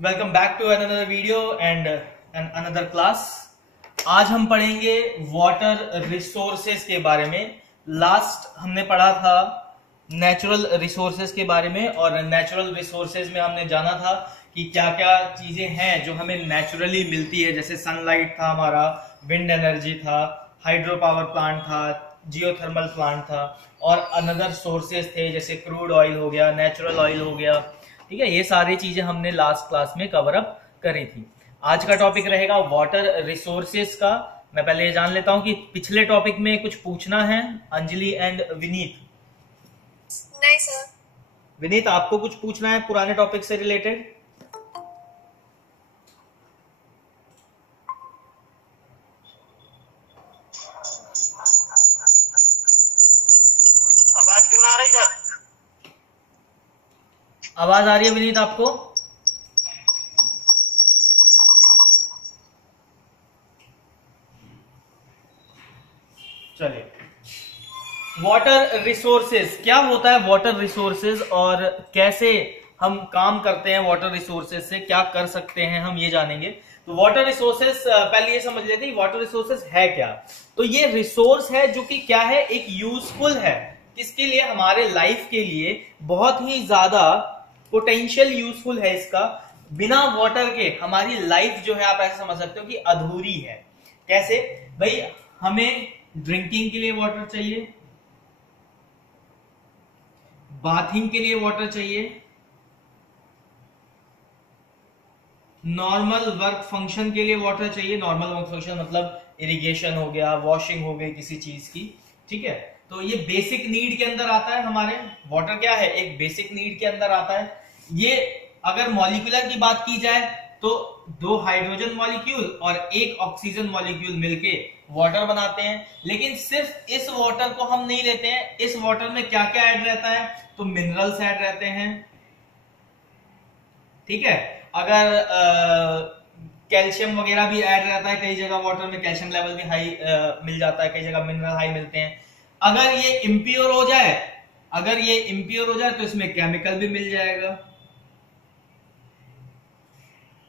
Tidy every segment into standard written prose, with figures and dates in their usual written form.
Welcome back to another video and another class. आज हम पढ़ेंगे वाटर रिसोर्सेज के बारे में। लास्ट हमने पढ़ा था नेचुरल रिसोर्सेज के बारे में, और नेचुरल रिसोर्सेज में हमने जाना था कि क्या क्या चीजें हैं जो हमें नेचुरली मिलती है। जैसे सनलाइट था हमारा, विंड एनर्जी था, हाइड्रो पावर प्लांट था, जियोथर्मल प्लांट था, और अनदर सोर्सेज थे जैसे क्रूड ऑयल हो गया, नेचुरल ऑयल हो गया। ठीक है, ये सारी चीजें हमने लास्ट क्लास में कवर अप करी थी। आज का टॉपिक रहेगा वाटर रिसोर्सेज का। मैं पहले ये जान लेता हूं कि पिछले टॉपिक में कुछ पूछना है अंजलि एंड विनीत। नहीं सर। विनीत, आपको कुछ पूछना है पुराने टॉपिक से रिलेटेड? आवाज क्यों ना आ रही सर? आवाज आ रही है विनीत आपको? चलिए, वाटर रिसोर्सेज क्या होता है, वाटर रिसोर्सेज और कैसे हम काम करते हैं वाटर रिसोर्सेज से, क्या कर सकते हैं हम, ये जानेंगे। तो वाटर रिसोर्सेज पहले ये समझ लेते हैं वाटर रिसोर्सेज है क्या। तो ये रिसोर्स है जो कि क्या है, एक यूजफुल है। किसके लिए? हमारे लाइफ के लिए बहुत ही ज्यादा पोटेंशियल यूजफुल है इसका। बिना वाटर के हमारी लाइफ जो है, आप ऐसे समझ सकते हो कि अधूरी है। कैसे भाई? हमें ड्रिंकिंग के लिए वाटर चाहिए, बाथिंग के लिए वाटर चाहिए, नॉर्मल वर्क फंक्शन के लिए वाटर चाहिए। नॉर्मल वर्क फंक्शन मतलब इरिगेशन हो गया, वॉशिंग हो गई किसी चीज की। ठीक है, तो ये बेसिक नीड के अंदर आता है। हमारे वाटर क्या है, एक बेसिक नीड के अंदर आता है। ये अगर मॉलिक्यूलर की बात की जाए तो 2 हाइड्रोजन मॉलिक्यूल और 1 ऑक्सीजन मॉलिक्यूल मिलके वाटर बनाते हैं। लेकिन सिर्फ इस वाटर को हम नहीं लेते हैं। इस वाटर में क्या क्या ऐड रहता है? तो मिनरल्स ऐड रहते हैं। ठीक है, अगर कैल्शियम वगैरह भी ऐड रहता है। कई जगह वाटर में कैल्शियम लेवल भी हाई मिल जाता है, कई जगह मिनरल हाई मिलते हैं। अगर ये इम्प्योर हो जाए, तो इसमें केमिकल भी मिल जाएगा।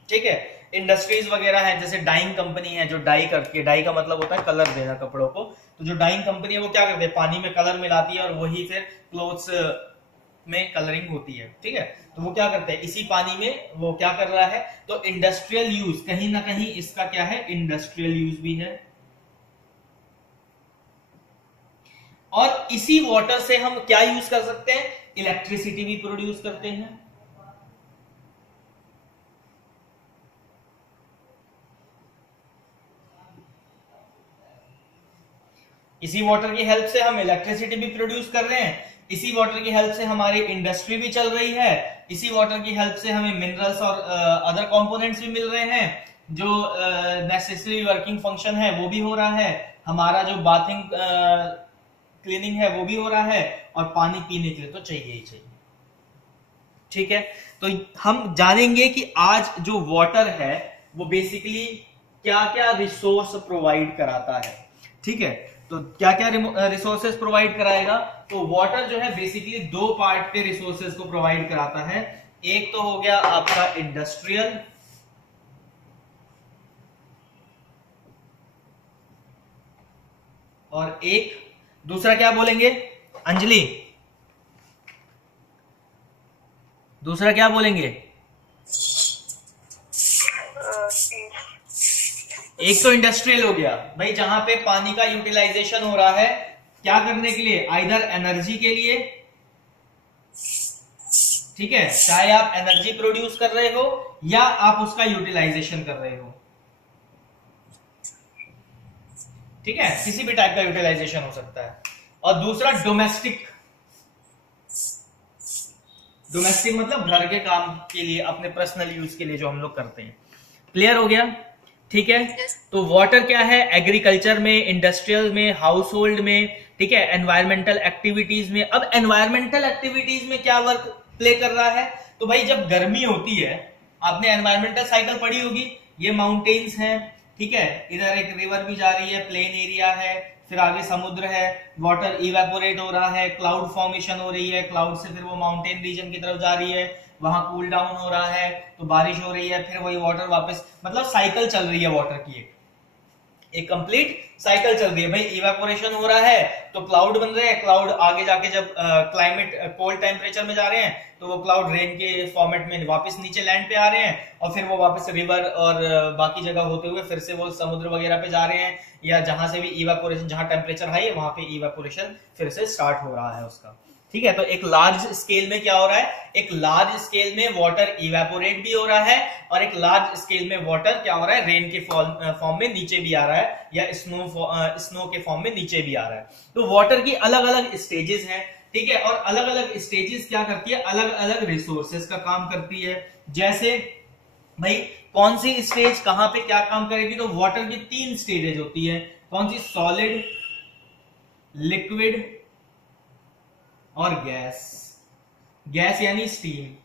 ठीक है, इंडस्ट्रीज वगैरह है, जैसे डाइंग कंपनी है जो डाई करती है। डाई का मतलब होता है कलर देना कपड़ों को। तो जो डाइंग कंपनी है वो क्या करती है, पानी में कलर मिलाती है और वही फिर क्लोथ्स में कलरिंग होती है। ठीक है, तो वो क्या करते हैं, इसी पानी में वो क्या कर रहा है। तो इंडस्ट्रियल यूज, कहीं ना कहीं इसका क्या है, इंडस्ट्रियल यूज भी है। और इसी वाटर से हम क्या यूज कर सकते हैं, इलेक्ट्रिसिटी भी प्रोड्यूस करते हैं। इसी वाटर की हेल्प से हम इलेक्ट्रिसिटी भी प्रोड्यूस कर रहे हैं। इसी वाटर की हेल्प से हमारी इंडस्ट्री भी चल रही है। इसी वाटर की हेल्प से हमें मिनरल्स और अदर कंपोनेंट्स भी मिल रहे हैं। जो नेसेसरी वर्किंग फंक्शन है वो भी हो रहा है। हमारा जो बाथिंग क्लीनिंग है वो भी हो रहा है, और पानी पीने के लिए तो चाहिए ही चाहिए। ठीक है, तो हम जानेंगे कि आज जो वाटर है वो बेसिकली क्या क्या रिसोर्स प्रोवाइड कराता है। ठीक है, तो क्या क्या रिसोर्सेज प्रोवाइड कराएगा? तो वाटर जो है बेसिकली 2 पार्ट के रिसोर्सेज को प्रोवाइड कराता है। एक तो हो गया आपका इंडस्ट्रियल, और एक दूसरा क्या बोलेंगे अंजलि? दूसरा क्या बोलेंगे? एक तो इंडस्ट्रियल हो गया भाई, जहां पे पानी का यूटिलाइजेशन हो रहा है, क्या करने के लिए, आइदर एनर्जी के लिए। ठीक है, चाहे आप एनर्जी प्रोड्यूस कर रहे हो या आप उसका यूटिलाइजेशन कर रहे हो। ठीक है, किसी भी टाइप का यूटिलाइजेशन हो सकता है। और दूसरा डोमेस्टिक मतलब घर के काम के लिए, अपने पर्सनल यूज के लिए जो हम लोग करते हैं। क्लियर हो गया? ठीक है, तो वाटर क्या है, एग्रीकल्चर में, इंडस्ट्रियल में, हाउस होल्ड में। ठीक है, एनवायरमेंटल एक्टिविटीज में। अब एनवायरमेंटल एक्टिविटीज में क्या वर्क प्ले कर रहा है? तो भाई जब गर्मी होती है, आपने एनवायरमेंटल साइकिल पढ़ी होगी, ये माउंटेन्स हैं। ठीक है, इधर एक रिवर भी जा रही है, प्लेन एरिया है, फिर आगे समुद्र है, वाटर इवेपोरेट हो रहा है, क्लाउड फॉर्मेशन हो रही है, क्लाउड से फिर वो माउंटेन रीजन की तरफ जा रही है, वहां कूल डाउन हो रहा है, तो बारिश हो रही है, फिर वही वाटर वापस, मतलब साइकिल चल रही है वाटर की, एक कंप्लीट साइकिल चल रही है भाई। इवेपोरेशन हो रहा है तो क्लाउड बन रहे हैं, क्लाउड आगे जाके जब क्लाइमेट कोल्ड टेम्परेचर में जा रहे हैं तो वो क्लाउड रेन के फॉर्मेट में वापस नीचे लैंड पे आ रहे हैं, और फिर वो वापस रिवर और बाकी जगह होते हुए फिर से वो समुद्र वगैरह पे जा रहे हैं, या जहां से भी इवेपोरेशन, जहां टेम्परेचर हाई है वहां पे इवेपोरेशन फिर से स्टार्ट हो रहा है उसका। ठीक है, तो एक लार्ज स्केल में क्या हो रहा है, एक लार्ज स्केल में वाटर इवेपोरेट भी हो रहा है, और एक लार्ज स्केल में वाटर क्या हो रहा है, रेन के फॉर्म में नीचे भी आ रहा है, या स्नो के फॉर्म में नीचे भी आ रहा है। तो वाटर की अलग अलग स्टेजेस हैं, ठीक है, और अलग अलग स्टेजेस क्या करती है, अलग अलग रिसोर्सेस का काम करती है। जैसे भाई कौन सी स्टेज कहां पे क्या काम करेगी, तो वाटर की 3 स्टेजेस होती है, कौन सी, सॉलिड, लिक्विड और गैस। गैस यानी स्टीम,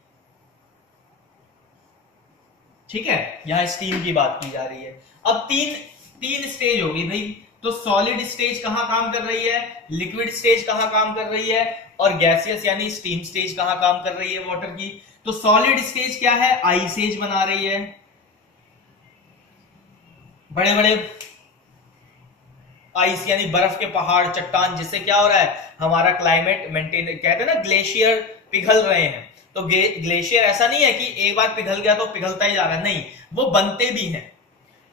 ठीक है, यहां स्टीम की बात की जा रही है। अब तीन स्टेज होगी भाई, तो सॉलिड स्टेज कहां काम कर रही है, लिक्विड स्टेज कहां काम कर रही है, और गैसियस यानी स्टीम स्टेज कहां काम कर रही है वाटर की। तो सॉलिड स्टेज क्या है, आइस एज बना रही है, बड़े बड़े आइस यानी बर्फ के पहाड़, चट्टान, जिससे क्या हो रहा है, हमारा क्लाइमेट मेंटेन, कहते हैं ना ग्लेशियर पिघल रहे हैं। तो ग्लेशियर ऐसा नहीं है कि एक बार पिघल गया तो पिघलता ही जा रहा है, नहीं, वो बनते भी हैं।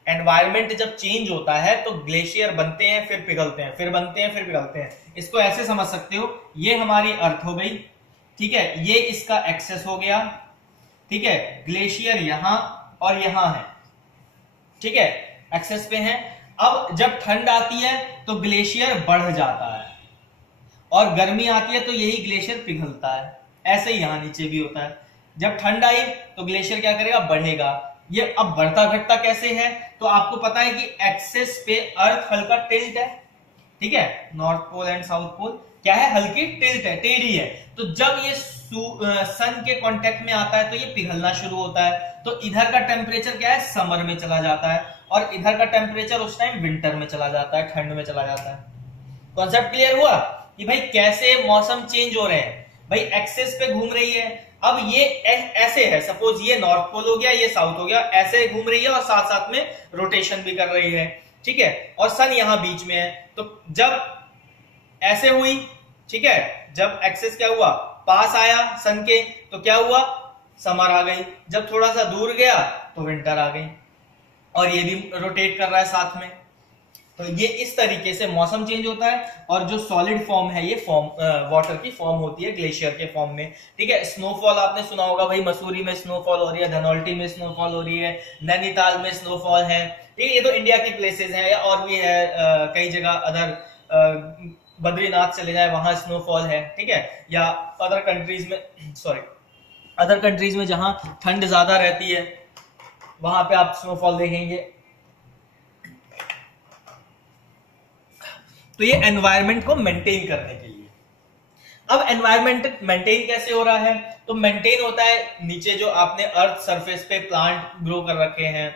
एनवायरमेंट जब चेंज होता है तो ग्लेशियर बनते हैं फिर पिघलते हैं, फिर बनते हैं फिर पिघलते हैं। इसको ऐसे समझ सकते हो, ये हमारी अर्थ हो गई, ठीक है, ये इसका एक्सेस हो गया, ठीक है, ग्लेशियर यहां और यहां है, ठीक है, एक्सेस पे है। अब जब ठंड आती है तो ग्लेशियर बढ़ जाता है, और गर्मी आती है तो यही ग्लेशियर पिघलता है। ऐसे ही यहां नीचे भी होता है, जब ठंड आई तो ग्लेशियर क्या करेगा, बढ़ेगा। ये अब बढ़ता घटता कैसे है, तो आपको पता है कि एक्सेस पे अर्थ हल्का टिल्ट है, ठीक है, north pole and south pole क्या है, हल्की टिल्ट है, टेढ़ी है। तो जब ये सन के कांटेक्ट में आता है तो ये पिघलना शुरू होता है, तो इधर का टेम्परेचर क्या है, समर में चला जाता है, और इधर का टेम्परेचर उस टाइम विंटर में चला जाता है, ठंड में चला जाता है। कॉन्सेप्ट क्लियर हुआ कि भाई कैसे मौसम चेंज हो रहे हैं। भाई एक्सेस पे घूम रही है, अब ये ऐसे है, सपोज ये नॉर्थ पोल हो गया, ये साउथ हो गया, ऐसे घूम रही है और साथ साथ में रोटेशन भी कर रही है, ठीक है, और सन यहां बीच में है। तो जब ऐसे हुई, ठीक है, जब एक्सेस क्या हुआ, पास आया सन के, तो क्या हुआ, समर आ गई, जब थोड़ा सा दूर गया तो विंटर आ गई, और ये भी रोटेट कर रहा है साथ में। तो ये इस तरीके से मौसम चेंज होता है, और जो सॉलिड फॉर्म है ये फॉर्म वाटर की फॉर्म होती है ग्लेशियर के फॉर्म में, ठीक है। स्नोफॉल आपने सुना होगा भाई, मसूरी में स्नोफॉल हो रही है, धनौल्टी में स्नोफॉल हो रही है, नैनीताल में स्नोफॉल है, ठीक है, ये तो इंडिया की प्लेसेस हैं, या और भी है कई जगह, अदर बद्रीनाथ चले जाए वहां स्नोफॉल है, ठीक है, या अदर कंट्रीज में, सॉरी, अदर कंट्रीज में जहां ठंड ज्यादा रहती है वहां पे आप स्नोफॉल देखेंगे। तो ये एनवायरनमेंट को मेंटेन करने के लिए। अब एनवायरनमेंट मेंटेन कैसे हो रहा है, तो मेंटेन होता है नीचे जो आपने अर्थ सरफेस पे प्लांट ग्रो कर रखे हैं,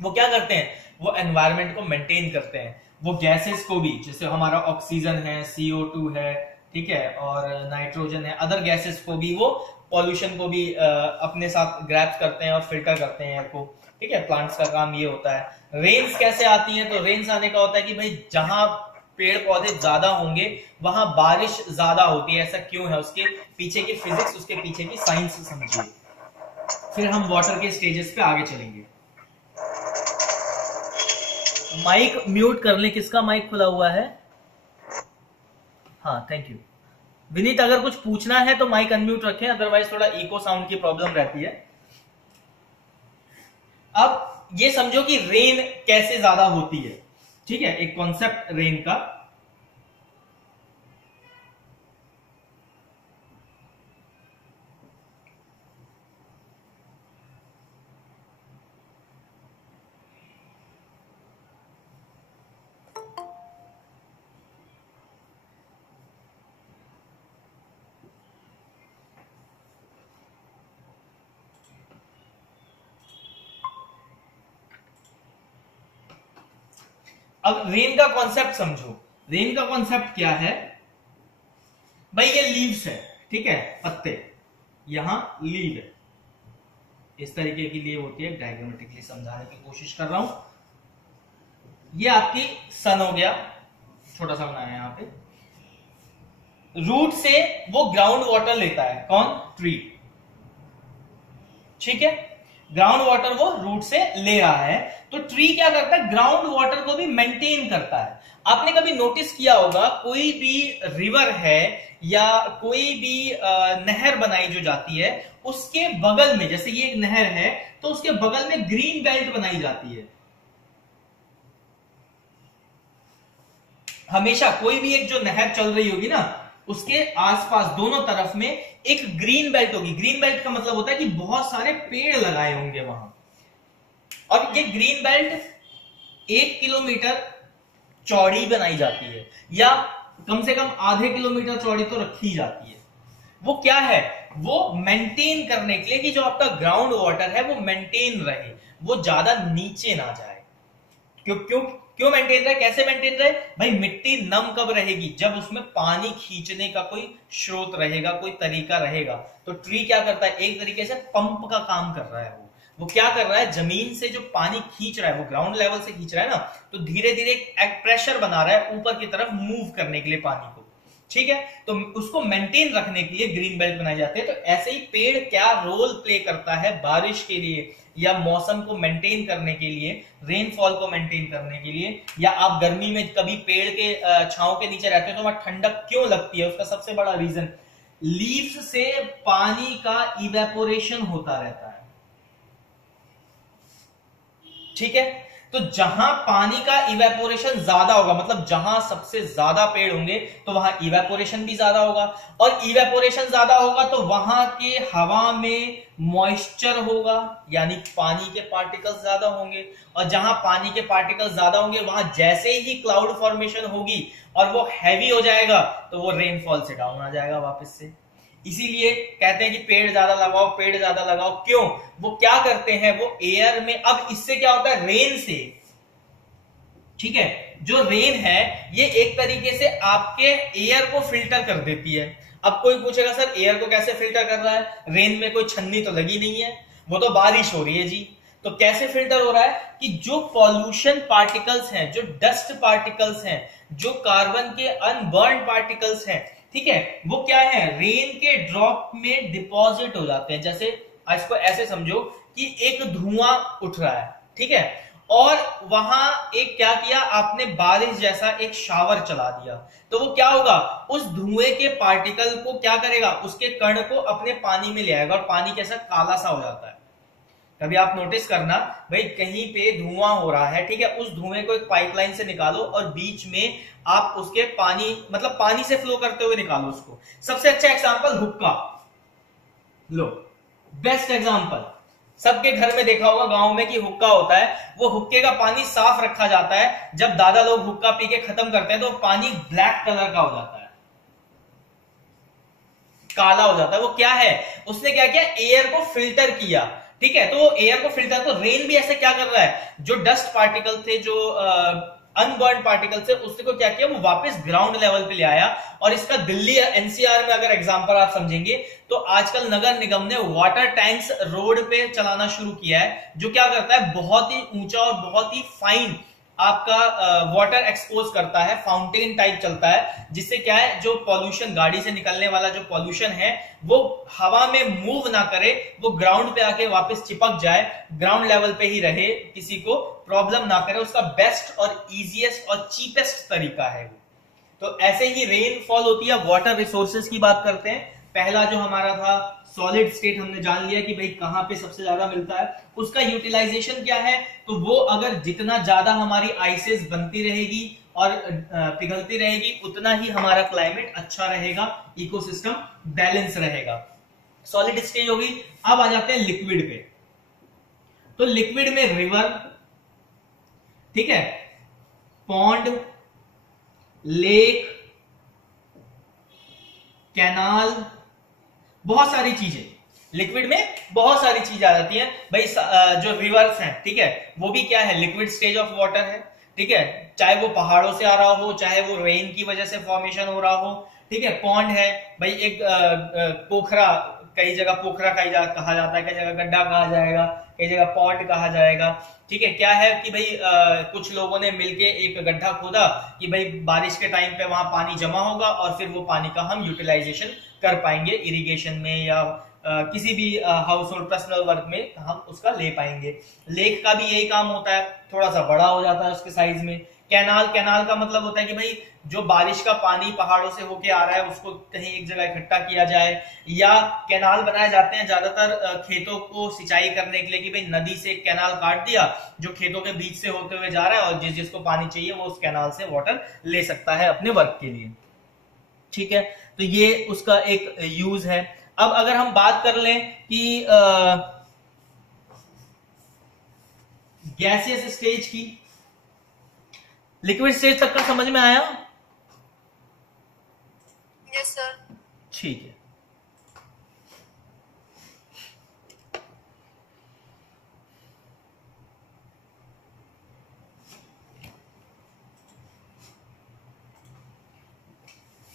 वो क्या करते हैं, वो एनवायरनमेंट को मेंटेन करते हैं। वो गैसेस को भी, जैसे हमारा ऑक्सीजन है, CO2 है, ठीक है, और नाइट्रोजन है, अदर गैसेस को भी वो पॉल्यूशन को भी अपने साथ ग्रैब करते हैं और फिल्टर करते हैं एयर को, ठीक है, प्लांट्स का काम ये होता है। रेन्स कैसे आती हैं, तो रेन्स आने का होता है कि भाई जहां पेड़ पौधे ज्यादा होंगे वहां बारिश ज्यादा होती है। ऐसा क्यों है, उसके पीछे की फिजिक्स, उसके पीछे की साइंस समझिए, फिर हम वाटर के स्टेजेस पे आगे चलेंगे। माइक म्यूट कर ले, किसका माइक खुला हुआ है, हाँ थैंक यू। विनीत अगर कुछ पूछना है तो माइक अनम्यूट रखें, अदरवाइज थोड़ा इको साउंड की प्रॉब्लम रहती है। अब ये समझो कि रेन कैसे ज्यादा होती है, ठीक है, एक कॉन्सेप्ट रेन का। अब रेन का कॉन्सेप्ट समझो। रेन का कॉन्सेप्ट क्या है भाई, ये लीव्स है, ठीक है, पत्ते, यहां लीव है, इस तरीके की लीव होती है। डायग्रामेटिकली समझाने की कोशिश कर रहा हूं। ये आपकी सन हो गया, छोटा सा बनाया यहां पे। रूट से वो ग्राउंड वाटर लेता है, कौन? ट्री। ठीक है, ग्राउंड वाटर वो रूट से ले रहा है। तो ट्री क्या करता है? ग्राउंड वाटर को भी मेंटेन करता है। आपने कभी नोटिस किया होगा, कोई भी रिवर है या कोई भी नहर बनाई जो जाती है, उसके बगल में, जैसे ये एक नहर है तो उसके बगल में ग्रीन बेल्ट बनाई जाती है। हमेशा कोई भी एक जो नहर चल रही होगी ना, उसके आसपास दोनों तरफ में एक ग्रीन बेल्ट होगी। ग्रीन बेल्ट का मतलब होता है कि बहुत सारे पेड़ लगाए होंगे वहां। और ये ग्रीन बेल्ट 1 किलोमीटर चौड़ी बनाई जाती है, या कम से कम आधे किलोमीटर चौड़ी तो रखी जाती है। वो क्या है? वो मेंटेन करने के लिए कि जो आपका ग्राउंड वाटर है वो मेंटेन रहे, वो ज्यादा नीचे ना जाए। क्यों मेंटेन रहे? कैसे मेंटेन रहे भाई? मिट्टी नम कब रहेगी? जब उसमें पानी खींचने का कोई स्रोत रहेगा, कोई तरीका रहेगा। तो ट्री क्या करता है? एक तरीके से पंप का काम कर रहा है। वो क्या कर रहा है? जमीन से जो पानी खींच रहा है, वो ग्राउंड लेवल से खींच रहा है ना, तो धीरे धीरे एक प्रेशर बना रहा है ऊपर की तरफ मूव करने के लिए पानी को। ठीक है, तो उसको मेंटेन रखने के लिए ग्रीन बेल्ट बनाए जाते हैं। तो ऐसे ही पेड़ क्या रोल प्ले करता है बारिश के लिए, या मौसम को मेंटेन करने के लिए, रेनफॉल को मेंटेन करने के लिए, या आप गर्मी में कभी पेड़ के छांव के नीचे रहते हो तो वहां ठंडक क्यों लगती है? उसका सबसे बड़ा रीजन, लीव्स से पानी का इवेपोरेशन होता रहता है। ठीक है, तो जहां पानी का इवेपोरेशन ज्यादा होगा, मतलब जहां सबसे ज्यादा पेड़ होंगे तो वहां इवेपोरेशन भी ज्यादा होगा, और इवेपोरेशन ज्यादा होगा तो वहां के हवा में मॉइस्चर होगा, यानी पानी के पार्टिकल्स ज्यादा होंगे। और जहां पानी के पार्टिकल्स ज्यादा होंगे वहां जैसे ही क्लाउड फॉर्मेशन होगी और वो हैवी हो जाएगा तो वो रेनफॉल से डाउन आ जाएगा वापस से। इसीलिए कहते हैं कि पेड़ ज्यादा लगाओ, पेड़ ज्यादा लगाओ। क्यों? वो क्या करते हैं? वो एयर में, अब इससे क्या होता है? रेन से, ठीक है, जो रेन है ये एक तरीके से आपके एयर को फिल्टर कर देती है। अब कोई पूछेगा सर एयर को कैसे फिल्टर कर रहा है? रेन में कोई छन्नी तो लगी नहीं है, वो तो बारिश हो रही है जी। तो कैसे फिल्टर हो रहा है कि जो पॉल्यूशन पार्टिकल्स हैं, जो डस्ट पार्टिकल्स हैं, जो कार्बन के अनबर्न पार्टिकल्स हैं, ठीक है, वो क्या है? रेन के ड्रॉप में डिपॉजिट हो जाते हैं। जैसे इसको ऐसे समझो कि एक धुआं उठ रहा है, ठीक है, और वहां एक क्या किया आपने? बारिश जैसा एक शावर चला दिया, तो वो क्या होगा? उस धुएं के पार्टिकल को क्या करेगा? उसके कण को अपने पानी में ले आएगा, और पानी कैसा? काला सा हो जाता है। कभी आप नोटिस करना भाई, कहीं पे धुआं हो रहा है, ठीक है, उस धुएं को एक पाइपलाइन से निकालो और बीच में आप उसके पानी, मतलब पानी से फ्लो करते हुए निकालो उसको। सबसे अच्छा एग्जांपल हुक्का लो, बेस्ट एग्जांपल। सबके घर में देखा होगा गांव में कि हुक्का होता है, वो हुक्के का पानी साफ रखा जाता है। जब दादा लोग हुक्का पी के खत्म करते हैं तो पानी ब्लैक कलर का हो जाता है, काला हो जाता है। वो क्या है? उसने क्या किया? एयर को फिल्टर किया, ठीक है। तो एयर को फिल्टर, तो रेन भी ऐसे क्या कर रहा है? जो डस्ट पार्टिकल थे, जो अनबर्न पार्टिकल थे, उसको क्या किया? वो वापस ग्राउंड लेवल पे ले आया। और इसका दिल्ली एनसीआर में अगर एग्जांपल आप समझेंगे तो आजकल नगर निगम ने वाटर टैंक्स रोड पे चलाना शुरू किया है, जो क्या करता है? बहुत ही ऊंचा और बहुत ही फाइन आपका वाटर एक्सपोज करता है, फाउंटेन टाइप चलता है, जिससे क्या है? जो पॉल्यूशन, गाड़ी से निकलने वाला जो पॉल्यूशन है वो हवा में मूव ना करे, वो ग्राउंड पे आके वापस चिपक जाए, ग्राउंड लेवल पे ही रहे, किसी को प्रॉब्लम ना करे। उसका बेस्ट और इजीएस्ट और चीपेस्ट तरीका है। तो ऐसे ही रेनफॉल होती है। वाटर रिसोर्सेज की बात करते हैं। पहला जो हमारा था सॉलिड स्टेट, हमने जान लिया कि भाई कहां पे सबसे ज्यादा मिलता है, उसका यूटिलाइजेशन क्या है? तो वो अगर जितना ज्यादा हमारी आइसेस बनती रहेगी और पिघलती रहेगी, उतना ही हमारा क्लाइमेट अच्छा रहेगा, इकोसिस्टम बैलेंस रहेगा। सॉलिड स्टेज होगी। अब आ जाते हैं लिक्विड पे। तो लिक्विड में रिवर, ठीक है, पॉन्ड, लेक, कैनाल, बहुत सारी चीजें लिक्विड में, बहुत सारी चीजें आ जाती हैं भाई। जो रिवर्स हैं, ठीक है, वो भी क्या है? लिक्विड स्टेज ऑफ वाटर है, ठीक है, चाहे वो पहाड़ों से आ रहा हो, चाहे वो रेन की वजह से फॉर्मेशन हो रहा हो, ठीक है। पॉन्ड है भाई, एक पोखरा, कई जगह पोखरा कहा जाता है, कई जगह गड्ढा कहा जाएगा, कई जगह पॉन्ड कहा जाएगा। ठीक है, क्या है कि भाई कुछ लोगों ने मिलके एक गड्ढा खोदा कि भाई बारिश के टाइम पे वहां पानी जमा होगा और फिर वो पानी का हम यूटिलाइजेशन कर पाएंगे इरिगेशन में या किसी भी हाउस होल्ड पर्सनल वर्क में हम उसका ले पाएंगे। लेक का भी यही काम होता है, थोड़ा सा बड़ा हो जाता है उसके साइज में। कैनाल का मतलब होता है कि भाई जो बारिश का पानी पहाड़ों से होके आ रहा है उसको कहीं एक जगह इकट्ठा किया जाए, या कैनाल बनाए जाते हैं ज्यादातर खेतों को सिंचाई करने के लिए कि भाई नदी से एक कैनाल काट दिया जो खेतों के बीच से होते हुए जा रहा है और जिसको पानी चाहिए वो उस कैनाल से वाटर ले सकता है अपने वर्क के लिए। ठीक है, तो ये उसका एक यूज है। अब अगर हम बात कर लें कि गैसियस स्टेज की, लिक्विड स्टेज तक का समझ में आया? Yes sir. ठीक है,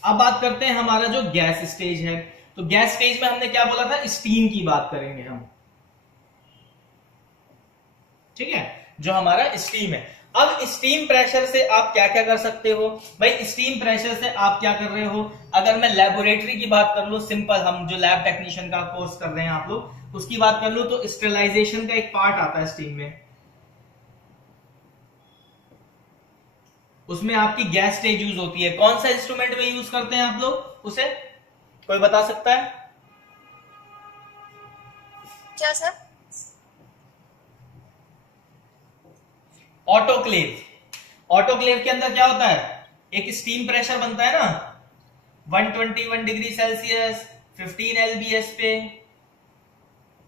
अब बात करते हैं हमारा जो गैस स्टेज है। तो गैस स्टेज में हमने क्या बोला था, स्टीम की बात करेंगे हम। ठीक है, जो हमारा स्टीम है। अब स्टीम प्रेशर से आप क्या क्या कर सकते हो भाई? स्टीम प्रेशर से आप क्या कर रहे हो, अगर मैं लेबोरेटरी की बात कर लूं, सिंपल हम जो लैब टेक्नीशियन का कोर्स कर रहे हैं आप लोग उसकी बात कर लूं, तो स्टेरिलाइजेशन का एक पार्ट आता है स्टीम में, उसमें आपकी गैस स्टेज यूज होती है। कौन सा इंस्ट्रूमेंट में यूज करते हैं आप लोग उसे, कोई बता सकता है? क्या सर? ऑटोक्लेव। ऑटोक्लेव के अंदर क्या होता है, एक स्टीम प्रेशर बनता है ना 121 डिग्री सेल्सियस 15 LBS पे।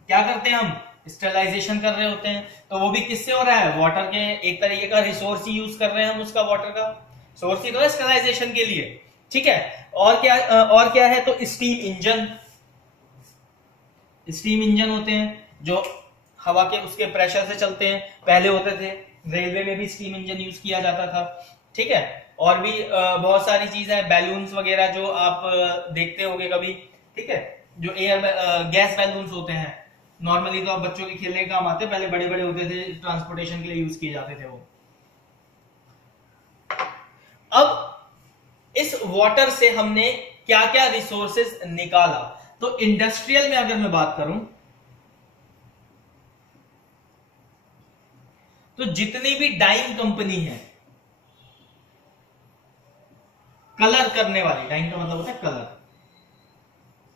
क्या करते हैं हम, स्टेरिलाइजेशन कर रहे होते हैं। तो वो भी किससे हो रहा है, वाटर के, एक तरीके का रिसोर्स ही यूज कर रहे हैं हम उसका, वाटर का सोर्स ही तो है स्टेरिलाइजेशन के लिए। ठीक है, और क्या है, तो स्टीम इंजन। स्टीम इंजन होते हैं जो हवा के उसके प्रेशर से चलते हैं, पहले होते थे, रेलवे में भी स्टीम इंजन यूज किया जाता था। ठीक है, और भी बहुत सारी चीज है, बैलून्स वगैरह जो आप देखते होंगे कभी। ठीक है, जो एयर गैस बैलून्स होते हैं, नॉर्मली तो आप बच्चों के खेलने के काम आते, पहले बड़े बड़े होते थे, ट्रांसपोर्टेशन के लिए यूज किए जाते थे वो। अब इस वाटर से हमने क्या क्या रिसोर्सेज निकाला, तो इंडस्ट्रियल में अगर मैं बात करूं तो जितनी भी डाइंग कंपनी है, कलर करने वाली, डाइंग का मतलब होता है कलर।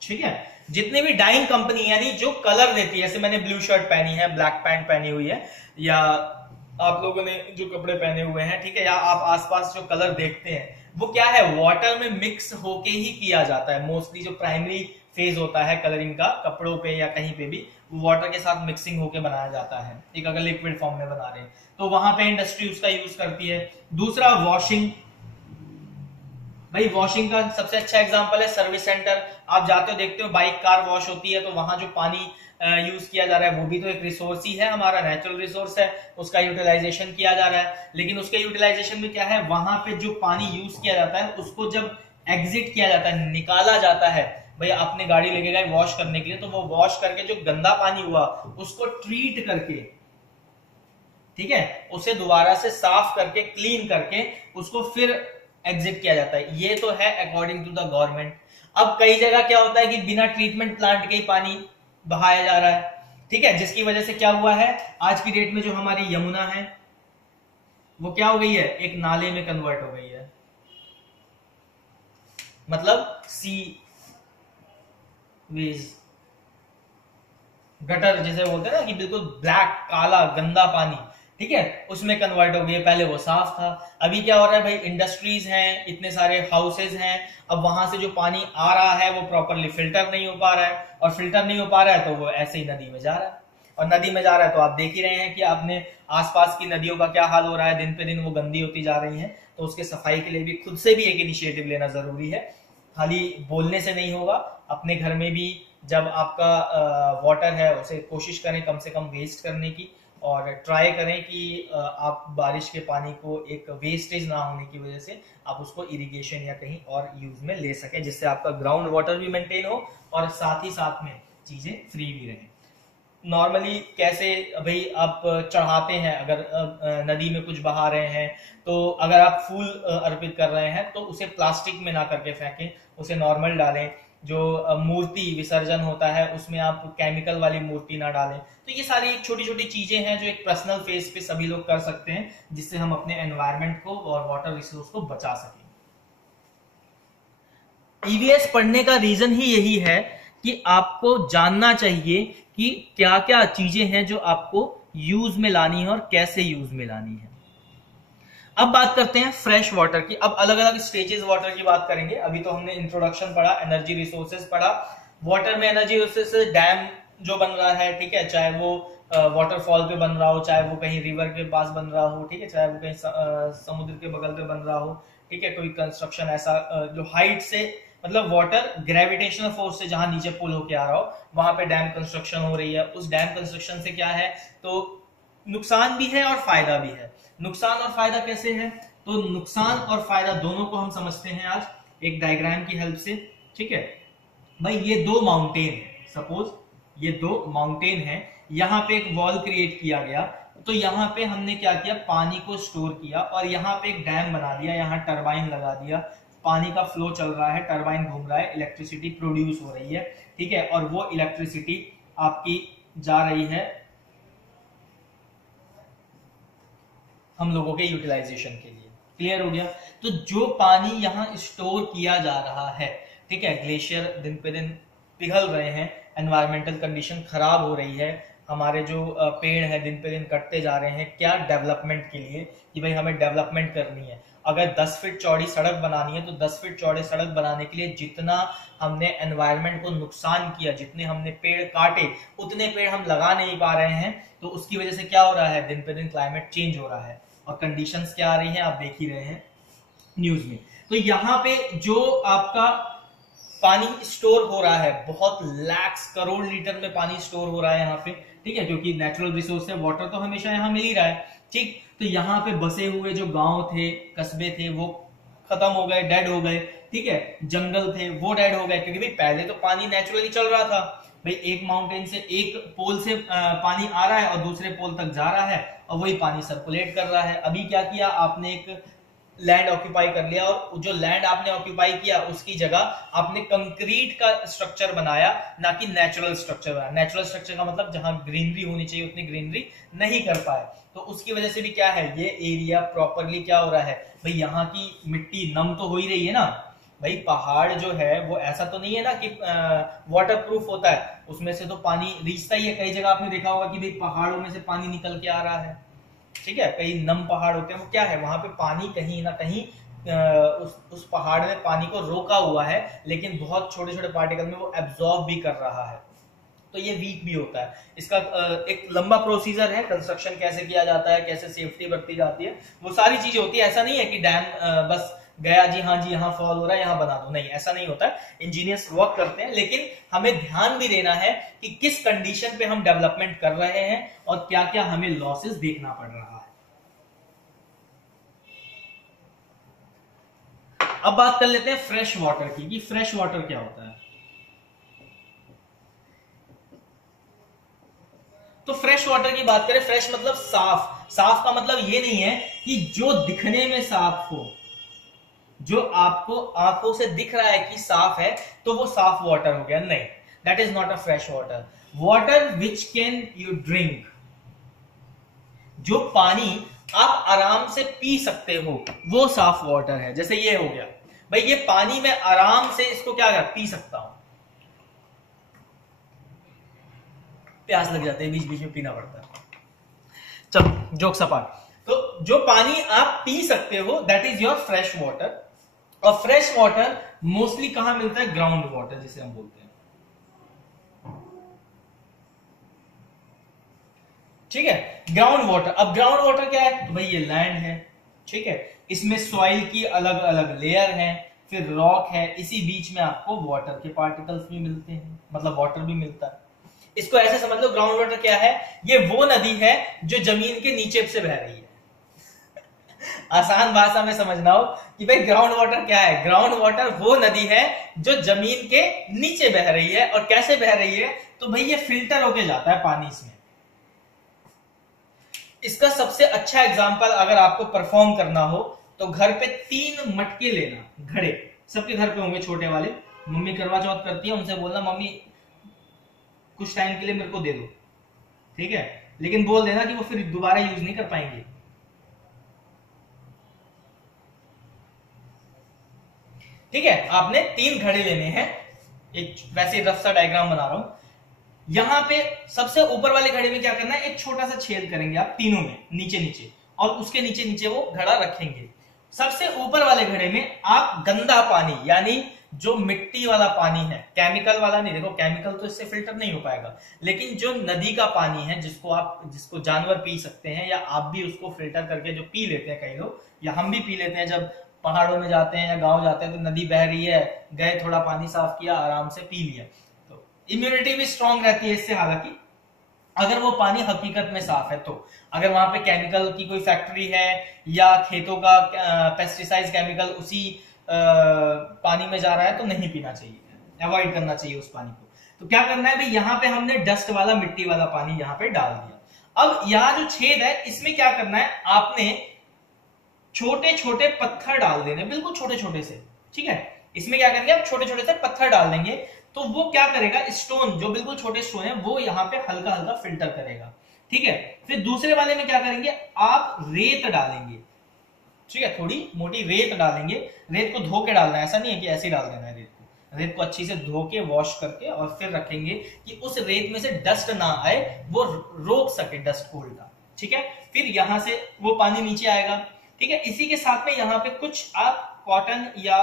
ठीक है, जितनी भी डाइंग कंपनी यानी जो कलर देती है, जैसे मैंने ब्लू शर्ट पहनी है, ब्लैक पैंट पहनी हुई है, या आप लोगों ने जो कपड़े पहने हुए हैं, ठीक है, या आप आसपास जो कलर देखते हैं वो क्या है, वाटर में मिक्स होके ही किया जाता है। मोस्टली जो प्राइमरी फेज होता है कलरिंग का, कपड़ों पे या कहीं पे भी, वाटर के साथ मिक्सिंग होके बनाया जाता है। एक अगर लिक्विड फॉर्म में बना रहे हैं तो वहां पे इंडस्ट्री उसका यूज करती है। दूसरा वॉशिंग, भाई वॉशिंग का सबसे अच्छा एग्जांपल है सर्विस सेंटर। आप जाते हो देखते हो बाइक कार वॉश होती है, तो वहां जो पानी यूज किया जा रहा है वो भी तो एक रिसोर्स ही है, हमारा नेचुरल रिसोर्स है, उसका यूटिलाइजेशन किया जा रहा है। लेकिन उसके यूटिलाइजेशन में क्या है, वहां पे जो पानी यूज किया जाता है उसको जब एग्जिट किया जाता है, निकाला जाता है, भाई अपने गाड़ी लेके गए वॉश करने के लिए, तो वो वॉश करके जो गंदा पानी हुआ उसको ट्रीट करके, ठीक है, उसे दोबारा से साफ करके क्लीन करके उसको फिर एग्जिट किया जाता है। ये तो है अकॉर्डिंग टू द गवर्नमेंट। अब कई जगह क्या होता है कि बिना ट्रीटमेंट प्लांट के ही पानी बहाया जा रहा है, ठीक है, जिसकी वजह से क्या हुआ है, आज की डेट में जो हमारी यमुना है वो क्या हो गई है, एक नाले में कन्वर्ट हो गई है। मतलब सी वेज, गटर जिसे बोलते हैं ना, कि बिल्कुल ब्लैक काला गंदा पानी, ठीक है, उसमें कन्वर्ट हो गई है। पहले वो साफ था। अभी क्या हो रहा है भाई, इंडस्ट्रीज हैं, इतने सारे हाउसेज हैं, अब वहां से जो पानी आ रहा है वो प्रॉपरली फिल्टर नहीं हो पा रहा है, और फिल्टर नहीं हो पा रहा है तो वो ऐसे ही नदी में जा रहा है, और नदी में जा रहा है तो आप देख ही रहे हैं कि अपने आसपास की नदियों का क्या हाल हो रहा है, दिन पे दिन वो गंदी होती जा रही हैं। तो उसके सफाई के लिए भी खुद से भी एक इनिशिएटिव लेना जरूरी है, खाली बोलने से नहीं होगा, अपने घर में भी जब आपका वाटर है उसे कोशिश करें कम से कम वेस्ट करने की, और ट्राई करें कि आप बारिश के पानी को एक वेस्टेज ना होने की वजह से आप उसको इरिगेशन या कहीं और यूज में ले सकें, जिससे आपका ग्राउंड वाटर भी मेंटेन हो और साथ ही साथ में चीजें फ्री भी रहें। नॉर्मली कैसे भाई आप चढ़ाते हैं, अगर नदी में कुछ बहा रहे हैं तो अगर आप फूल अर्पित कर रहे हैं तो उसे प्लास्टिक में ना करके फेंकें, उसे नॉर्मल डालें। जो मूर्ति विसर्जन होता है उसमें आप केमिकल वाली मूर्ति ना डालें। तो ये सारी एक छोटी छोटी चीजें हैं जो एक पर्सनल फेस पे सभी लोग कर सकते हैं, जिससे हम अपने एनवायरनमेंट को और वाटर रिसोर्स को बचा सकें। ईवीएस पढ़ने का रीजन ही यही है कि आपको जानना चाहिए कि क्या क्या चीजें हैं जो आपको यूज में लानी है और कैसे यूज में लानी है। अब बात करते हैं फ्रेश वाटर की। अब अलग अलग स्टेजेस वाटर की बात करेंगे। अभी तो हमने इंट्रोडक्शन पढ़ा, एनर्जी रिसोर्सेज पढ़ा। वाटर में एनर्जी रिसोर्सेज डैम जो बन रहा है, ठीक है, चाहे वो वाटरफॉल पे बन रहा हो, चाहे वो कहीं रिवर के पास बन रहा हो, ठीक है, चाहे वो कहीं समुद्र के बगल पे बन रहा हो, ठीक है, कोई कंस्ट्रक्शन ऐसा जो हाइट से, मतलब वाटर ग्रेविटेशनल फोर्स से जहां नीचे पुल होके आ रहा हो, वहां पे डैम कंस्ट्रक्शन हो रही है। उस डैम कंस्ट्रक्शन से क्या है, तो नुकसान भी है और फायदा भी है। नुकसान और फायदा कैसे है, तो नुकसान और फायदा दोनों को हम समझते हैं आज एक डायग्राम की हेल्प से। ठीक है भाई, ये दो माउंटेन है, सपोज ये दो माउंटेन है, यहाँ पे एक वॉल क्रिएट किया गया, तो यहाँ पे हमने क्या किया, पानी को स्टोर किया और यहाँ पे एक डैम बना दिया, यहाँ टरबाइन लगा दिया, पानी का फ्लो चल रहा है, टरबाइन घूम रहा है, इलेक्ट्रिसिटी प्रोड्यूस हो रही है, ठीक है, और वो इलेक्ट्रिसिटी आपकी जा रही है हम लोगों के यूटिलाइजेशन के लिए। क्लियर हो गया। तो जो पानी यहाँ स्टोर किया जा रहा है, ठीक है, ग्लेशियर दिन पे दिन पिघल रहे हैं, एनवायरमेंटल कंडीशन खराब हो रही है, हमारे जो पेड़ है दिन पे दिन कटते जा रहे हैं, क्या डेवलपमेंट के लिए, कि भाई हमें डेवलपमेंट करनी है। अगर 10 फीट चौड़ी सड़क बनानी है तो 10 फीट चौड़ी सड़क बनाने के लिए जितना हमने एनवायरमेंट को नुकसान किया, जितने हमने पेड़ काटे, उतने पेड़ हम लगा नहीं पा रहे हैं। तो उसकी वजह से क्या हो रहा है, दिन पे दिन क्लाइमेट चेंज हो रहा है और कंडीशंस क्या आ रही हैं आप देख ही रहे हैं न्यूज में। तो यहाँ पे जो आपका पानी स्टोर हो रहा है, बहुत लैक्स करोड़ लीटर में पानी स्टोर हो रहा है यहाँ पे, ठीक है, क्योंकि नेचुरल रिसोर्स है, वाटर तो हमेशा यहाँ मिल ही रहा है। ठीक, तो यहाँ पे बसे हुए जो गांव थे, कस्बे थे, वो खत्म हो गए, डेड हो गए, ठीक है, जंगल थे वो डेड हो गए, क्योंकि भाई पहले तो पानी नेचुरली चल रहा था, भाई एक माउंटेन से एक पोल से पानी आ रहा है और दूसरे पोल तक जा रहा है और वही पानी सर्कुलेट कर रहा है। अभी क्या किया आपने, एक लैंड ऑक्यूपाई कर लिया और जो लैंड आपने ऑक्यूपाई किया उसकी जगह आपने कंक्रीट का स्ट्रक्चर बनाया, ना कि नेचुरल स्ट्रक्चर बनाया। नेचुरल स्ट्रक्चर का मतलब जहां ग्रीनरी होनी चाहिए उतनी ग्रीनरी नहीं कर पाए, तो उसकी वजह से भी क्या है, ये एरिया प्रॉपरली क्या हो रहा है भाई, यहाँ की मिट्टी नम तो हो ही रही है ना भाई। पहाड़ जो है वो ऐसा तो नहीं है ना कि वाटर प्रूफ होता है, उसमें से तो पानी रिसता ही है। कई जगह आपने देखा होगा कि भाई पहाड़ों में से पानी निकल के आ रहा है, ठीक है, कई नम पहाड़ होते हैं, वो क्या है, वहां पे पानी कहीं ना कहीं उस पहाड़ में पानी को रोका हुआ है, लेकिन बहुत छोटे छोटे पार्टिकल में वो एब्जॉर्ब भी कर रहा है, तो ये वीक भी होता है। इसका एक लंबा प्रोसीजर है, कंस्ट्रक्शन कैसे किया जाता है, कैसे सेफ्टी बरती जाती है, वो सारी चीजें होती है। ऐसा नहीं है कि डैम बस गया जी, हाँ जी यहाँ फॉल हो रहा है यहाँ बना दो, नहीं, ऐसा नहीं होता है। इंजीनियर्स वर्क करते हैं, लेकिन हमें ध्यान भी देना है कि किस कंडीशन पे हम डेवलपमेंट कर रहे हैं और क्या क्या हमें लॉसेस देखना पड़ रहा है। अब बात कर लेते हैं फ्रेश वाटर की, कि फ्रेश वाटर क्या होता है। तो फ्रेश वाटर की बात करें, फ्रेश मतलब साफ। साफ का मतलब ये नहीं है कि जो दिखने में साफ हो, जो आपको आंखों से दिख रहा है कि साफ है तो वो साफ वाटर हो गया, नहीं, that is not a fresh water. Water which can you drink, जो पानी आप आराम से पी सकते हो वो साफ वाटर है। जैसे ये हो गया भाई, ये पानी में आराम से इसको क्या कर पी सकता हूं, प्यास लग जाती है, बीच बीच में पीना पड़ता है। चलो जोक्स अपार्ट, तो जो पानी आप पी सकते हो that is your fresh water. और फ्रेश वाटर मोस्टली कहां मिलता है, ग्राउंड वाटर जिसे हम बोलते हैं, ठीक है, ग्राउंड वाटर। अब ग्राउंड वाटर क्या है, तो भाई ये लैंड है, ठीक है, इसमें सॉइल की अलग अलग लेयर है, फिर रॉक है, इसी बीच में आपको वाटर के पार्टिकल्स भी मिलते हैं, मतलब वाटर भी मिलता है। इसको ऐसे समझ लो, ग्राउंड वाटर क्या है, ये वो नदी है जो जमीन के नीचे से बह रही है। आसान भाषा में समझना हो कि भाई ग्राउंड वाटर क्या है, ग्राउंड वाटर वो नदी है जो जमीन के नीचे बह रही है। और कैसे बह रही है, तो भाई ये फिल्टर होके जाता है पानी इसमें। इसका सबसे अच्छा एग्जांपल अगर आपको परफॉर्म करना हो तो घर पे 3 मटके लेना, घड़े सबके घर पे होंगे छोटे वाले, मम्मी करवा चौथ करती है, उनसे बोलना मम्मी कुछ टाइम के लिए मेरे को दे दो, ठीक है, लेकिन बोल देना कि वो फिर दोबारा यूज नहीं कर पाएंगे। ठीक है, आपने 3 घड़े लेने हैं, एक वैसे रफ सा डायग्राम बना रहा हूं। यहां पे सबसे ऊपर वाले घड़े में क्या करना है, एक छोटा सा छेद करेंगे आप तीनों में, नीचे नीचे, और उसके नीचे नीचे वो घड़ा रखेंगे। सबसे ऊपर वाले घड़े में आप गंदा पानी, यानी जो मिट्टी वाला पानी है, केमिकल वाला नहीं, देखो केमिकल तो इससे फिल्टर नहीं हो पाएगा, लेकिन जो नदी का पानी है जिसको जानवर पी सकते हैं, या आप भी उसको फिल्टर करके जो पी लेते हैं कई लोग, या हम भी पी लेते हैं जब पहाड़ों में जाते हैं या गांव जाते हैं तो नदी बह रही है, गए थोड़ा पानी साफ किया, आराम से पी लिया, तो इम्यूनिटी भी स्ट्रांग रहती है इससे। हालांकि अगर वो पानी हकीकत में साफ है, तो अगर वहां पे केमिकल की कोई फैक्ट्री है या खेतों का पेस्टिसाइड केमिकल उसी पानी में जा रहा है तो नहीं पीना चाहिए, अवॉइड करना चाहिए उस पानी को। तो क्या करना है भाई, यहाँ पे हमने डस्ट वाला मिट्टी वाला पानी यहाँ पे डाल दिया। अब यहाँ जो छेद है इसमें क्या करना है, आपने छोटे छोटे पत्थर डाल देने, बिल्कुल छोटे छोटे से, ठीक है। इसमें क्या करेंगे, आप छोटे छोटे से पत्थर डाल देंगे, तो वो क्या करेगा, स्टोन जो बिल्कुल छोटे स्टोन है वो यहाँ पे हल्का हल्का फिल्टर करेगा, ठीक है। फिर दूसरे वाले में क्या करेंगे, आप रेत डालेंगे, ठीक है, थोड़ी मोटी रेत डालेंगे। रेत को धो के डालना है, ऐसा नहीं है कि ऐसे ही डाल देना है। रेत को अच्छी से धो के वॉश करके और फिर रखेंगे कि उस रेत में से डस्ट ना आए, वो रोक सके डस्ट को उल्टा, ठीक है। फिर यहां से वो पानी नीचे आएगा, ठीक है। इसी के साथ में यहाँ पे कुछ आप कॉटन या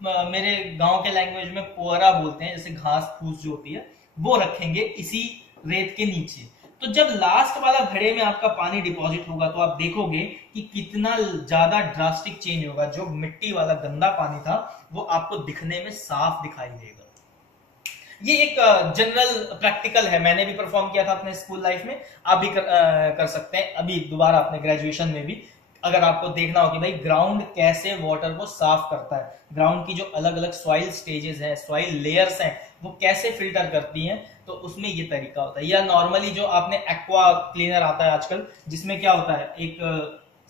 मेरे गांव के लैंग्वेज में पुअरा बोलते हैं, जैसे घास फूस जो होती है, वो रखेंगे इसी रेत के नीचे। तो जब लास्ट वाला घड़े में आपका पानी डिपॉजिट होगा तो आप देखोगे कि कितना ज्यादा ड्रास्टिक चेंज होगा। जो मिट्टी वाला गंदा पानी था वो आपको दिखने में साफ दिखाई देगा। ये एक जनरल प्रैक्टिकल है, मैंने भी परफॉर्म किया था अपने स्कूल लाइफ में, आप भी कर सकते हैं अभी दोबारा अपने ग्रेजुएशन में भी। अगर आपको देखना हो कि भाई ग्राउंड कैसे वाटर को साफ करता है, ग्राउंड की जो अलग अलग सॉइल स्टेजेस हैं, सॉइल लेयर्स हैं, वो कैसे फिल्टर करती हैं, तो उसमें ये तरीका होता है। या नॉर्मली जो आपने एक्वा क्लीनर आता है आजकल, जिसमें क्या होता है, एक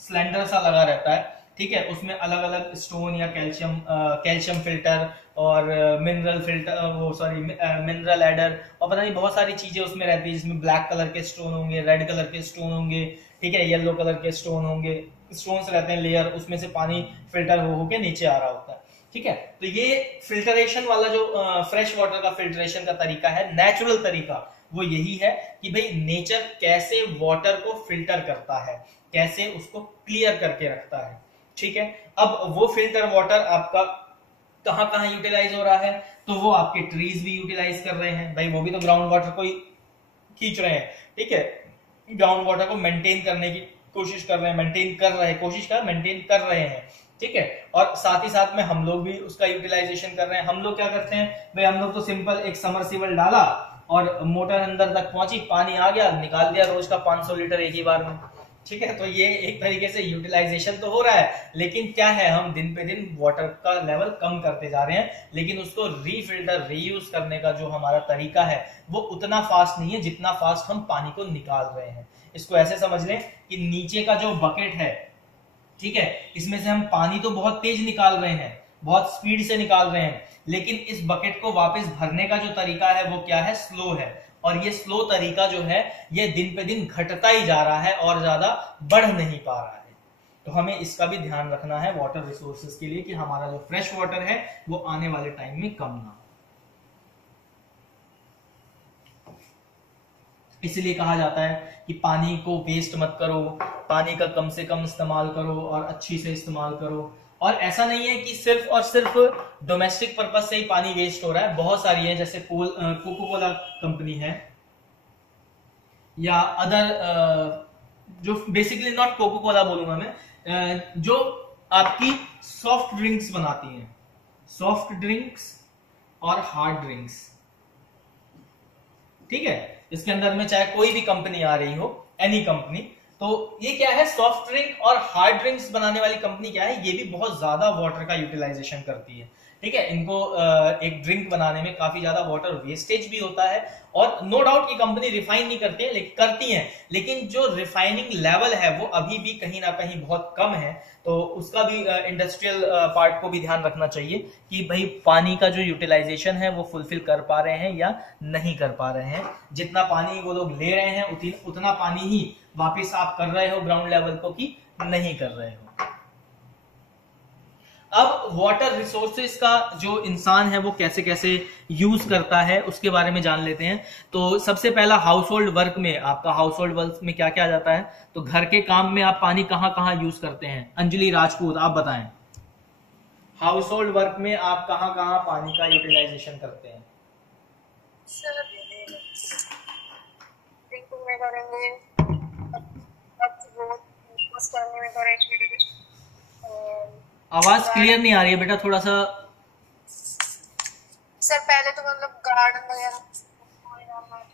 सिलेंडर सा लगा रहता है, ठीक है, उसमें अलग अलग स्टोन या कैल्शियम फिल्टर और मिनरल फिल्टर, वो सॉरी मिनरल एडर, और पता नहीं बहुत सारी चीजें उसमें रहती है, जिसमें ब्लैक कलर के स्टोन होंगे, रेड कलर के स्टोन होंगे, ठीक है, येलो कलर के स्टोन होंगे, स्टोन्स रहते हैं लेयर, उसमें से पानी फिल्टर हो के नीचे आ रहा होता है, ठीक है। तो ये फिल्टरेशन वाला जो फ्रेश वाटर का फिल्टरेशन का तरीका है, नेचुरल तरीका, वो यही है कि भाई नेचर कैसे वाटर को फिल्टर करता है, कैसे उसको क्लियर करके रखता है, ठीक है। अब वो फिल्टर वाटर आपका कहां कहां यूटिलाइज हो रहा है, तो वो आपके ट्रीज भी यूटिलाइज कर रहे हैं, भाई वो भी तो ग्राउंड वाटर को ही खींच रहे हैं, ठीक है, ग्राउंड वाटर को मेंटेन करने की कोशिश कर रहे हैं, मेंटेन कर रहे हैं, ठीक है। और साथ ही साथ में हम लोग भी उसका यूटिलाइजेशन कर रहे हैं। हम लोग क्या करते हैं भाई, हम लोग तो सिंपल एक समरसीबल डाला और मोटर अंदर तक पहुंची, पानी आ गया, निकाल दिया रोज का 500 लीटर एक ही बार में, ठीक है। तो ये एक तरीके से यूटिलाइजेशन तो हो रहा है, लेकिन क्या है, हम दिन पे दिन वाटर का लेवल कम करते जा रहे हैं, लेकिन उसको रीफिल्टर रीयूज करने का जो हमारा तरीका है वो उतना फास्ट नहीं है जितना फास्ट हम पानी को निकाल रहे हैं। इसको ऐसे समझ लें कि नीचे का जो बकेट है, ठीक है, इसमें से हम पानी तो बहुत तेज निकाल रहे हैं, बहुत स्पीड से निकाल रहे हैं, लेकिन इस बकेट को वापस भरने का जो तरीका है वो क्या है, स्लो है। और ये स्लो तरीका जो है ये दिन पे दिन घटता ही जा रहा है और ज्यादा बढ़ नहीं पा रहा है। तो हमें इसका भी ध्यान रखना है वाटर रिसोर्सेज के लिए कि हमारा जो फ्रेश वाटर है वो आने वाले टाइम में कम ना हो। इसलिए कहा जाता है कि पानी को वेस्ट मत करो, पानी का कम से कम इस्तेमाल करो और अच्छी से इस्तेमाल करो। और ऐसा नहीं है कि सिर्फ और सिर्फ डोमेस्टिक पर्पज से ही पानी वेस्ट हो रहा है, बहुत सारी है, जैसे कोको कोला कंपनी है या अदर जो बेसिकली नॉट कोको कोला बोलूंगा मैं, जो आपकी सॉफ्ट ड्रिंक्स बनाती हैं, सॉफ्ट ड्रिंक्स और हार्ड ड्रिंक्स। ठीक है, इसके अंदर में चाहे कोई भी कंपनी आ रही हो, एनी कंपनी, तो ये क्या है, सॉफ्ट ड्रिंक और हार्ड ड्रिंक्स बनाने वाली कंपनी क्या है, ये भी बहुत ज्यादा वाटर का यूटिलाइजेशन करती है। ठीक है, इनको एक ड्रिंक बनाने में काफी ज्यादा वाटर वेस्टेज भी होता है, और नो डाउट ये कंपनी रिफाइन नहीं करती है, लेकिन करती है, लेकिन जो रिफाइनिंग लेवल है वो अभी भी कहीं ना कहीं बहुत कम है। तो उसका भी इंडस्ट्रियल पार्ट को भी ध्यान रखना चाहिए कि भाई पानी का जो यूटिलाइजेशन है वो फुलफिल कर पा रहे हैं या नहीं कर पा रहे हैं। जितना पानी वो लोग ले रहे हैं उतना पानी ही वापस आप कर रहे हो ग्राउंड लेवल को कि नहीं कर रहे हो। अब वाटर रिसोर्सेज का जो इंसान है वो कैसे कैसे यूज करता है उसके बारे में जान लेते हैं। तो सबसे पहला हाउस होल्ड वर्क में, आपका हाउस होल्ड वर्क में क्या क्या आ जाता है, तो घर के काम में आप पानी कहां कहां यूज करते हैं? अंजलि राजपूत आप बताएं, हाउस होल्ड वर्क में आप कहां कहां पानी का यूटिलाइजेशन करते हैं? सर ड्रिंकिंग में करेंगे, करने में करेंगे। आवाज क्लियर नहीं आ रही है बेटा, थोड़ा सा। सर पहले तो मतलब गार्डन वगैरह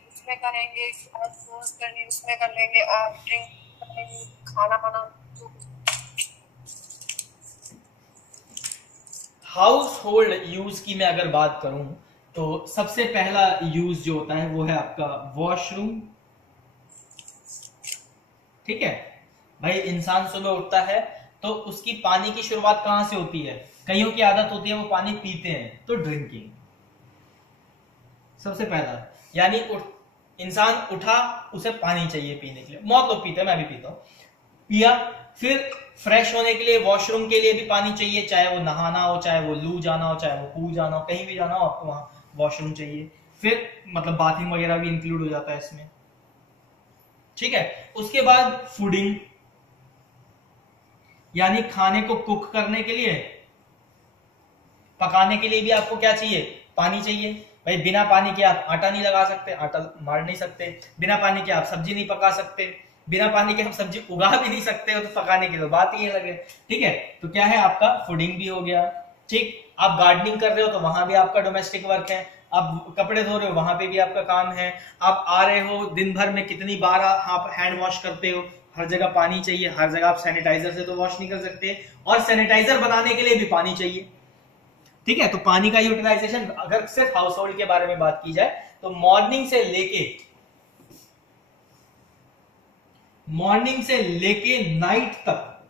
उसमें करेंगे, और फोर्स करनी उसमें कर लेंगे, और ड्रिंक करेंगे, खाना बनाना। हाउस होल्ड यूज की मैं अगर बात करूं तो सबसे पहला यूज जो होता है वो है आपका वॉशरूम। ठीक है भाई, इंसान सुबह उठता है तो उसकी पानी की शुरुआत कहां से होती है? कईयों की आदत होती है वो पानी पीते हैं, तो ड्रिंकिंग सबसे पहला। यानी इंसान उठा, उसे पानी चाहिए पीने के लिए, बहुत लोग पीते हैं, मैं भी पीता हूं। पिया, फिर फ्रेश होने के लिए वॉशरूम के लिए भी पानी चाहिए, चाहे वो नहाना हो, चाहे वो लू जाना हो, चाहे वो पूल जाना हो, कहीं भी जाना हो आपको वहां वॉशरूम चाहिए। फिर मतलब बाथिंग वगैरह भी इंक्लूड हो जाता है इसमें। ठीक है, उसके बाद फूडिंग, यानी खाने को कुक करने के लिए, पकाने के लिए भी आपको क्या चाहिए? पानी चाहिए। भाई बिना पानी के आप आटा नहीं लगा सकते, आटा मार नहीं सकते, बिना पानी के आप सब्जी नहीं पका सकते, बिना पानी के हम सब्जी उगा भी नहीं सकते हो, तो पकाने की तो बात ही लगे। ठीक है, तो क्या है, आपका फूडिंग भी हो गया। ठीक, आप गार्डनिंग कर रहे हो तो वहां भी आपका डोमेस्टिक वर्क है, आप कपड़े धो रहे हो वहां पे भी आपका काम है, आप आ रहे हो दिन भर में कितनी बार आप हैंड वॉश करते हो, हर जगह पानी चाहिए, हर जगह आप सैनिटाइजर से तो वॉश नहीं कर सकते, और सैनिटाइजर बनाने के लिए भी पानी चाहिए। ठीक है, तो पानी का यूटिलाइजेशन अगर सिर्फ हाउस होल्ड के बारे में बात की जाए तो मॉर्निंग से लेके नाइट तक,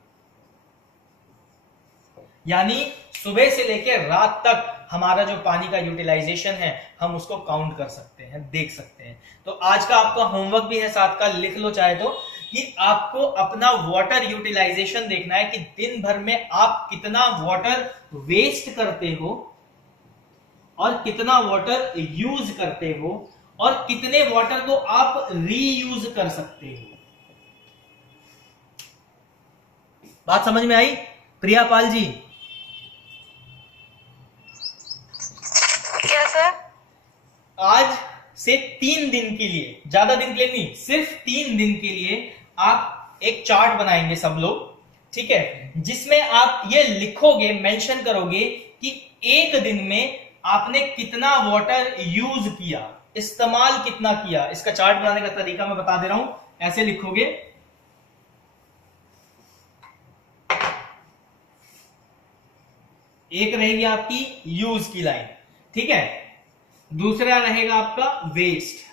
यानी सुबह से लेके रात तक हमारा जो पानी का यूटिलाइजेशन है हम उसको काउंट कर सकते हैं, देख सकते हैं। तो आज का आपका होमवर्क भी है साथ का, लिख लो चाहे तो, कि आपको अपना वाटर यूटिलाइजेशन देखना है कि दिन भर में आप कितना वाटर वेस्ट करते हो और कितना वाटर यूज करते हो और कितने वाटर को आप रीयूज कर सकते हो। बात समझ में आई प्रिया पाल जी? क्या सर? आज से 3 दिन के लिए, ज्यादा दिन के लिए नहीं, सिर्फ 3 दिन के लिए आप एक चार्ट बनाएंगे सब लोग। ठीक है, जिसमें आप ये लिखोगे, मेंशन करोगे कि एक दिन में आपने कितना वाटर यूज किया, इस्तेमाल कितना किया। इसका चार्ट बनाने का तरीका मैं बता दे रहा हूं, ऐसे लिखोगे। एक रहेगी आपकी यूज की लाइन, ठीक है, दूसरा रहेगा आपका वेस्ट,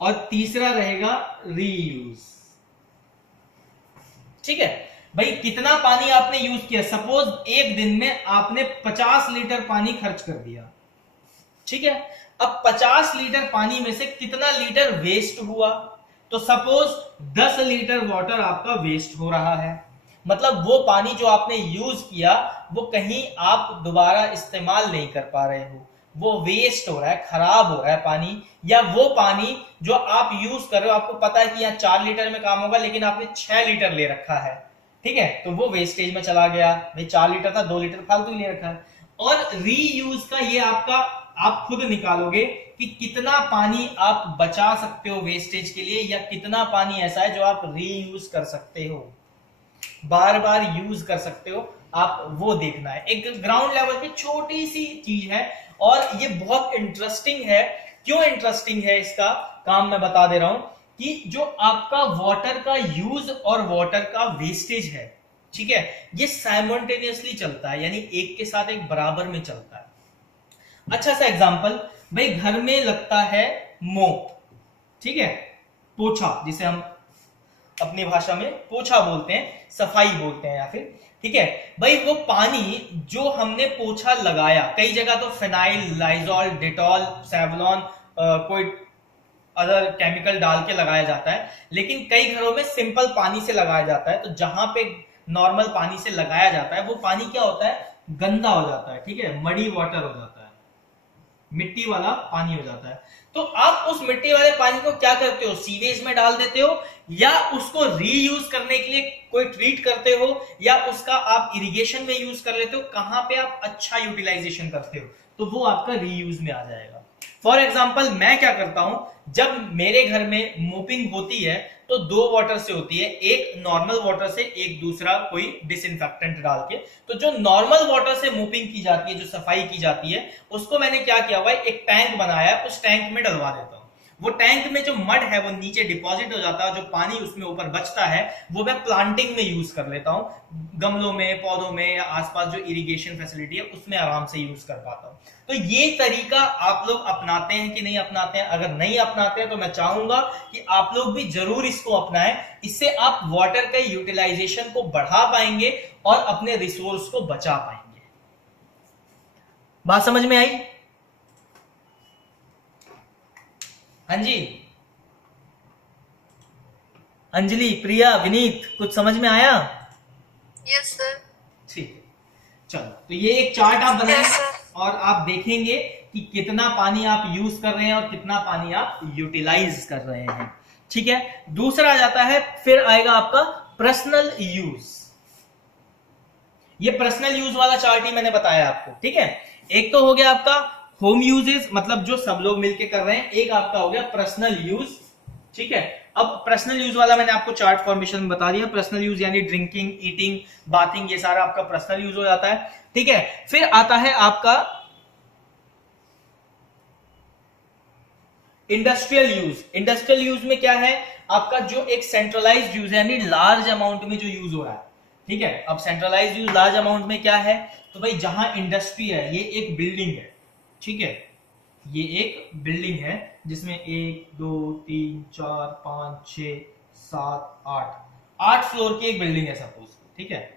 और तीसरा रहेगा रीयूज। ठीक है भाई, कितना पानी आपने यूज किया। सपोज एक दिन में आपने 50 लीटर पानी खर्च कर दिया। ठीक है, अब 50 लीटर पानी में से कितना लीटर वेस्ट हुआ, तो सपोज 10 लीटर वाटर आपका वेस्ट हो रहा है। मतलब वो पानी जो आपने यूज किया वो कहीं आप दोबारा इस्तेमाल नहीं कर पा रहे हो, वो वेस्ट हो रहा है, खराब हो रहा है पानी। या वो पानी जो आप यूज कर रहे हो, आपको पता है कि यहाँ 4 लीटर में काम होगा लेकिन आपने 6 लीटर ले रखा है, ठीक है, तो वो वेस्टेज में चला गया। भाई 4 लीटर था, 2 लीटर फालतू ले रखा है। और रीयूज का ये आपका, आप खुद निकालोगे कि कितना पानी आप बचा सकते हो वेस्टेज के लिए, या कितना पानी ऐसा है जो आप रीयूज कर सकते हो। बार बार यूज कर सकते हो, आप वो देखना है। एक ग्राउंड लेवल की छोटी सी चीज है और ये बहुत इंटरेस्टिंग है। क्यों इंटरेस्टिंग है इसका काम मैं बता दे रहा हूं कि जो आपका वाटर का यूज और वाटर का वेस्टेज है, ठीक है, ये साइमल्टेनियसली चलता है, यानी एक के साथ एक बराबर में चलता है। अच्छा सा एग्जांपल, भाई घर में लगता है मोप, ठीक है, पोछा, जिसे हम अपनी भाषा में पोछा बोलते हैं, सफाई बोलते हैं या फिर, ठीक है। भाई वो पानी जो हमने पोछा लगाया, कई जगह तो फिनाइल, लाइजॉल, डेटॉल, सेवलॉन, कोई अदर केमिकल डाल के लगाया जाता है, लेकिन कई घरों में सिंपल पानी से लगाया जाता है। तो जहां पे नॉर्मल पानी से लगाया जाता है वो पानी क्या होता है, गंदा हो जाता है, ठीक है, मडी वाटर हो जाता है, मिट्टी वाला पानी हो जाता है। तो आप उस मिट्टी वाले पानी को क्या करते हो, सीवेज में डाल देते हो, या उसको रीयूज करने के लिए कोई ट्रीट करते हो, या उसका आप इरिगेशन में यूज कर लेते हो। कहां पे आप अच्छा यूटिलाइजेशन करते हो तो वो आपका रीयूज में आ जाएगा। फॉर एग्जाम्पल मैं क्या करता हूं, जब मेरे घर में मोपिंग होती है तो 2 वाटर से होती है, एक नॉर्मल वाटर से, एक दूसरा कोई डिसइंफेक्टेंट डाल के। तो जो नॉर्मल वाटर से मोपिंग की जाती है, जो सफाई की जाती है, उसको मैंने क्या किया हुआ है, एक टैंक बनाया, उस टैंक में डलवा देता हूं। वो टैंक में जो मड है वो नीचे डिपॉजिट हो जाता है, जो पानी उसमें ऊपर बचता है वो मैं प्लांटिंग में यूज कर लेता हूं, गमलों में, पौधों में, या आसपास जो इरिगेशन फैसिलिटी है उसमें आराम से यूज कर पाता हूं। तो ये तरीका आप लोग अपनाते हैं कि नहीं अपनाते हैं? अगर नहीं अपनाते हैं तो मैं चाहूंगा कि आप लोग भी जरूर इसको अपनाएं। इससे आप वाटर के यूटिलाइजेशन को बढ़ा पाएंगे और अपने रिसोर्स को बचा पाएंगे। बात समझ में आई? हाँ जी, अंजलि, प्रिया, विनीत, कुछ समझ में आया? Yes sir. ठीक है, चलो, तो ये एक चार्ट आप बनाएं Yes, sir. और आप देखेंगे कि कितना पानी आप यूज कर रहे हैं और कितना पानी आप यूटिलाइज कर रहे हैं, ठीक है। दूसरा आ जाता है, फिर आएगा आपका पर्सनल यूज। ये पर्सनल यूज वाला चार्ट ही मैंने बताया आपको, ठीक है। एक तो हो गया आपका होम यूजेस, मतलब जो सब लोग मिलके कर रहे हैं, एक आपका हो गया पर्सनल यूज, ठीक है। अब पर्सनल यूज वाला मैंने आपको चार्ट फॉर्मेशन में बता दिया। पर्सनल यूज यानी ड्रिंकिंग, ईटिंग, बाथिंग, ये सारा आपका पर्सनल यूज हो जाता है, ठीक है। फिर आता है आपका इंडस्ट्रियल यूज। इंडस्ट्रियल यूज में क्या है आपका, जो एक सेंट्रलाइज्ड यूज है, यानी लार्ज अमाउंट में जो यूज हो रहा है, ठीक है। अब सेंट्रलाइज्ड यूज लार्ज अमाउंट में क्या है, तो भाई जहां इंडस्ट्री है, ये एक बिल्डिंग है, ठीक है, ये एक बिल्डिंग है जिसमें 1 2 3 4 5 6 7 8 फ्लोर की एक बिल्डिंग है सपोज, ठीक है।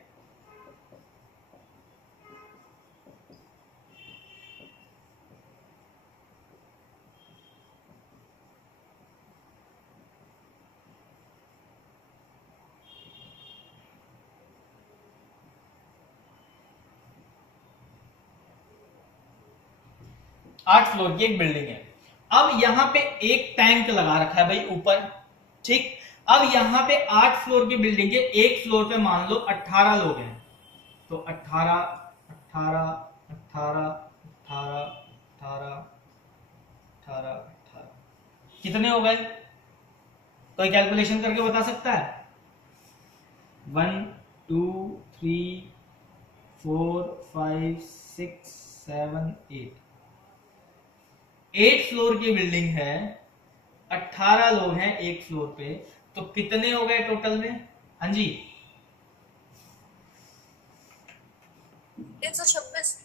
आठ फ्लोर की एक बिल्डिंग है। अब यहां पे एक टैंक लगा रखा है भाई ऊपर, ठीक। अब यहां पे 8 फ्लोर की बिल्डिंग है, एक फ्लोर पे मान लो 18 लोग हैं, तो 18 18 18 18 18 18 18 कितने हो गए? कोई कैलकुलेशन करके बता सकता है? 1 2 3 4 5 6 7 8 फ्लोर की बिल्डिंग है, 18 लोग हैं एक फ्लोर पे, तो कितने हो गए टोटल में? हाँ जी, 126।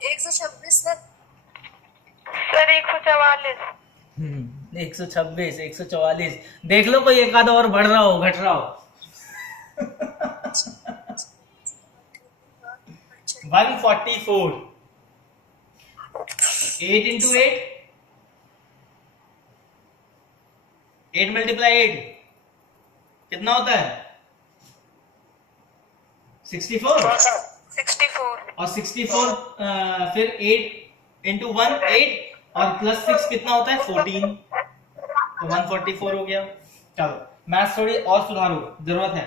126 सर। 144। 126 144, देख लो कोई एक आधा और बढ़ रहा हो, घट रहा हो। 144, 8 इंटू 8, 8 मल्टीप्लाई 8 कितना होता है? 64। 64 और 64 फिर 8 इंटू 1 8 और प्लस 6 कितना होता है? 14, तो 144 हो गया। चलो मैथ्स थोड़ी और सुधारो, जरूरत है।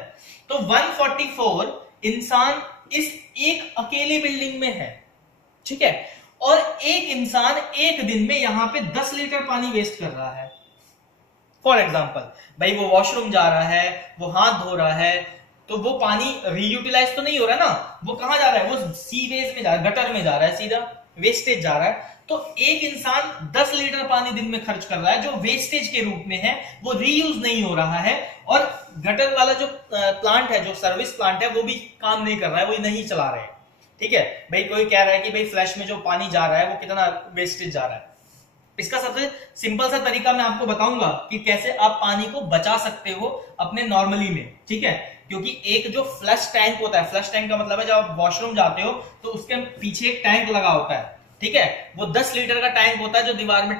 तो 144 इंसान इस एक अकेली बिल्डिंग में है, ठीक है। और एक इंसान एक दिन में यहां पे 10 लीटर पानी वेस्ट कर रहा है। फॉर एग्जाम्पल भाई वो वॉशरूम जा रहा है, वो हाथ धो रहा है, तो वो पानी रीयूटिलाइज तो नहीं हो रहा ना, वो कहां जा रहा है, वो सीवेज में जा रहा है, गटर में जा रहा है, सीधा वेस्टेज जा रहा है। तो एक इंसान 10 लीटर पानी दिन में खर्च कर रहा है जो वेस्टेज के रूप में है, वो रीयूज नहीं हो रहा है। और गटर वाला जो प्लांट है, जो सर्विस प्लांट है, वो भी काम नहीं कर रहा है, वो नहीं चला रहे। ठीक है भाई, कोई कह रहा है कि भाई फ्लैश में जो पानी जा रहा है वो कितना वेस्टेज जा रहा है। इसका सबसे सिंपल सा तरीका मैं आपको बताऊंगा कि कैसे आप पानी को बचा सकते हो अपने नॉर्मली में। ठीक है, क्योंकि एक जो फ्लश टैंक होता है, फ्लश टैंक का मतलब है जब आप वॉशरूम जाते हो तो उसके पीछे एक टैंक लगा होता है। ठीक है, वो 10 लीटर का टैंक होता है जो दीवार में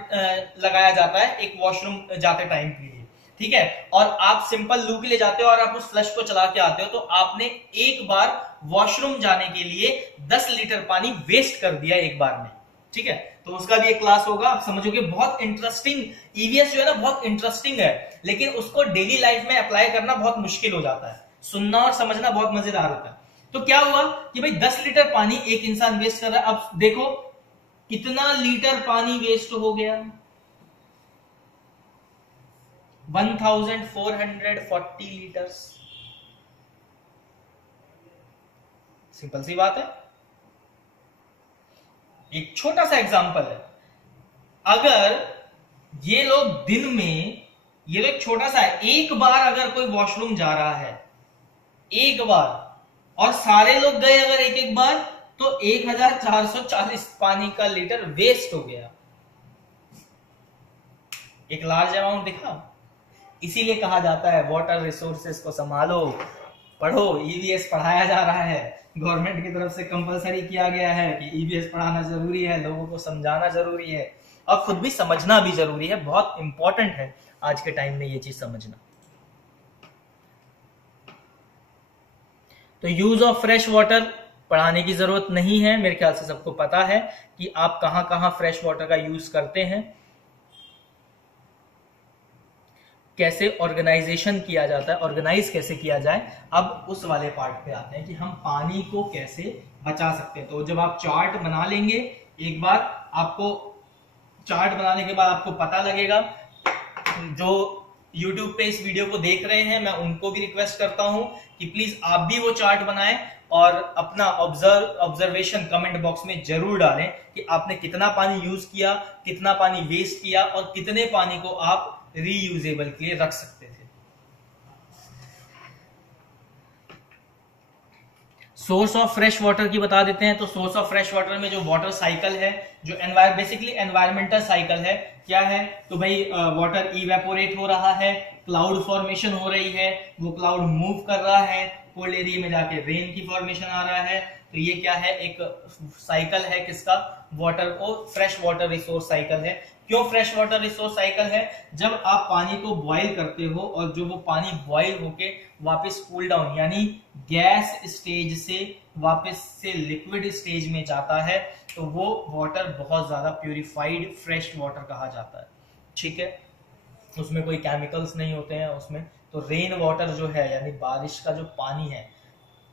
लगाया जाता है एक वॉशरूम जाते टाइम के लिए। ठीक है, और आप सिंपल लू के लिए जाते हो और आप उस फ्लश को चला के आते हो, तो आपने एक बार वॉशरूम जाने के लिए 10 लीटर पानी वेस्ट कर दिया एक बार में। ठीक है, तो उसका भी एक क्लास होगा, आप समझोगे। बहुत इंटरेस्टिंग, ईवीएस जो है ना बहुत इंटरेस्टिंग है, लेकिन उसको डेली लाइफ में अप्लाई करना बहुत मुश्किल हो जाता है। सुनना और समझना बहुत मजेदार होता है। तो क्या हुआ कि भाई 10 लीटर पानी एक इंसान वेस्ट कर रहा है। अब देखो कितना लीटर पानी वेस्ट हो गया, 1440 लीटर्स। सिंपल सी बात है, एक छोटा सा एग्जांपल है। अगर ये लोग दिन में, ये लोग छोटा सा है, एक बार अगर कोई वॉशरूम जा रहा है एक बार, और सारे लोग गए अगर एक एक बार, तो 1440 पानी का लीटर वेस्ट हो गया। एक लार्ज अमाउंट दिखा। इसीलिए कहा जाता है वाटर रिसोर्सेस को संभालो, पढ़ो। ईवीएस पढ़ाया जा रहा है, गवर्नमेंट की तरफ से कंपलसरी किया गया है कि ईवीएस पढ़ाना जरूरी है, लोगों को समझाना जरूरी है, और खुद भी समझना भी जरूरी है। बहुत इंपॉर्टेंट है आज के टाइम में ये चीज समझना। तो यूज ऑफ फ्रेश वाटर पढ़ाने की जरूरत नहीं है, मेरे ख्याल से सबको पता है कि आप कहां कहां फ्रेश वाटर का यूज करते हैं, कैसे ऑर्गेनाइजेशन किया जाता है, ऑर्गेनाइज कैसे किया जाए। अब उस वाले पार्ट पे आते हैं कि हम पानी को कैसे बचा सकते हैं। तो जब आप चार्ट बना लेंगे एक बार, आपको चार्ट बनाने के बाद आपको पता लगेगा। जो YouTube पे इस वीडियो को देख रहे हैं, मैं उनको भी रिक्वेस्ट करता हूं कि प्लीज आप भी वो चार्ट बनाएं और अपना ऑब्जर्वेशन कमेंट बॉक्स में जरूर डालें कि आपने कितना पानी यूज किया, कितना पानी वेस्ट किया, और कितने पानी को आप रीयूजेबल के लिए रख सकते थे। सोर्स ऑफ फ्रेश वाटर की बता देते हैं। तो सोर्स ऑफ फ्रेश वाटर में जो वाटर साइकिल है, जो बेसिकली एनवायरमेंटल साइकिल है, क्या है, तो भाई वाटर इवेपोरेट हो रहा है, क्लाउड फॉर्मेशन हो रही है, वो क्लाउड मूव कर रहा है, कोल्ड एरिया में जाके रेन की फॉर्मेशन आ रहा है। तो ये क्या है, एक साइकिल है किसका, वाटर को, फ्रेश वाटर रिसोर्स साइकिल है। क्यों फ्रेश वाटर रिसोर्स साइकिल है? जब आप पानी को बॉईल करते हो और जो वो पानी बॉईल होके वापस कूल डाउन यानी गैस स्टेज से वापस से लिक्विड स्टेज में जाता है, तो वो वाटर बहुत ज्यादा प्यूरिफाइड फ्रेश वाटर कहा जाता है। ठीक है, उसमें कोई केमिकल्स नहीं होते हैं उसमें। तो रेन वाटर जो है यानी बारिश का जो पानी है,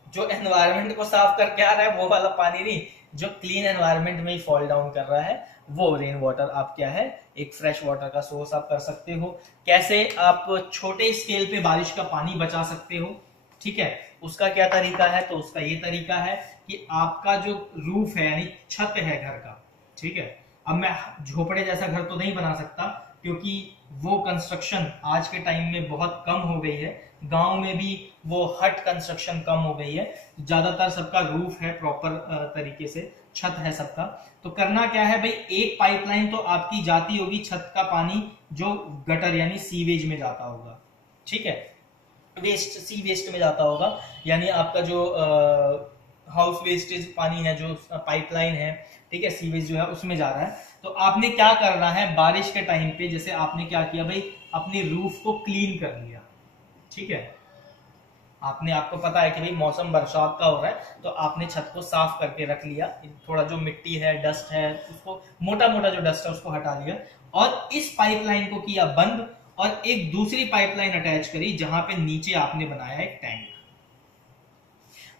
जो एनवायरनमेंट को साफ करके आ रहा है, वो वाला पानी नहीं, जो क्लीन एनवायरनमेंट में ही फॉल डाउन कर रहा है, वो रेन वाटर आप क्या है, एक फ्रेश वाटर का सोर्स आप कर सकते हो। कैसे आप छोटे स्केल पे बारिश का पानी बचा सकते हो, ठीक है, उसका क्या तरीका है? तो उसका ये तरीका है कि आपका जो रूफ है यानी छत है घर का, ठीक है, अब मैं झोपड़े जैसा घर तो नहीं बना सकता क्योंकि वो कंस्ट्रक्शन आज के टाइम में बहुत कम हो गई है। गांव में भी वो हट कंस्ट्रक्शन कम हो गई है, ज्यादातर सबका रूफ है, प्रॉपर तरीके से छत है सबका। तो करना क्या है भाई, एक पाइपलाइन तो आपकी जाती होगी छत का पानी जो गटर यानी सीवेज में जाता होगा, ठीक है, वेस्ट सी वेस्ट में जाता होगा, यानी आपका जो हाउस वेस्टेज पानी है जो पाइपलाइन है, ठीक है, सीवेज जो है उसमें जा रहा है। तो आपने क्या करना है, बारिश के टाइम पे जैसे आपने क्या किया भाई, अपने रूफ को क्लीन कर लिया, ठीक है, आपको पता है कि भाई मौसम बरसात का हो रहा है, तो आपने छत को साफ करके रख लिया, थोड़ा जो मिट्टी है, डस्ट है, उसको मोटा मोटा जो डस्ट है उसको हटा लिया, और इस पाइपलाइन को किया बंद और एक दूसरी पाइपलाइन अटैच करी जहां पे नीचे आपने बनाया एक टैंक।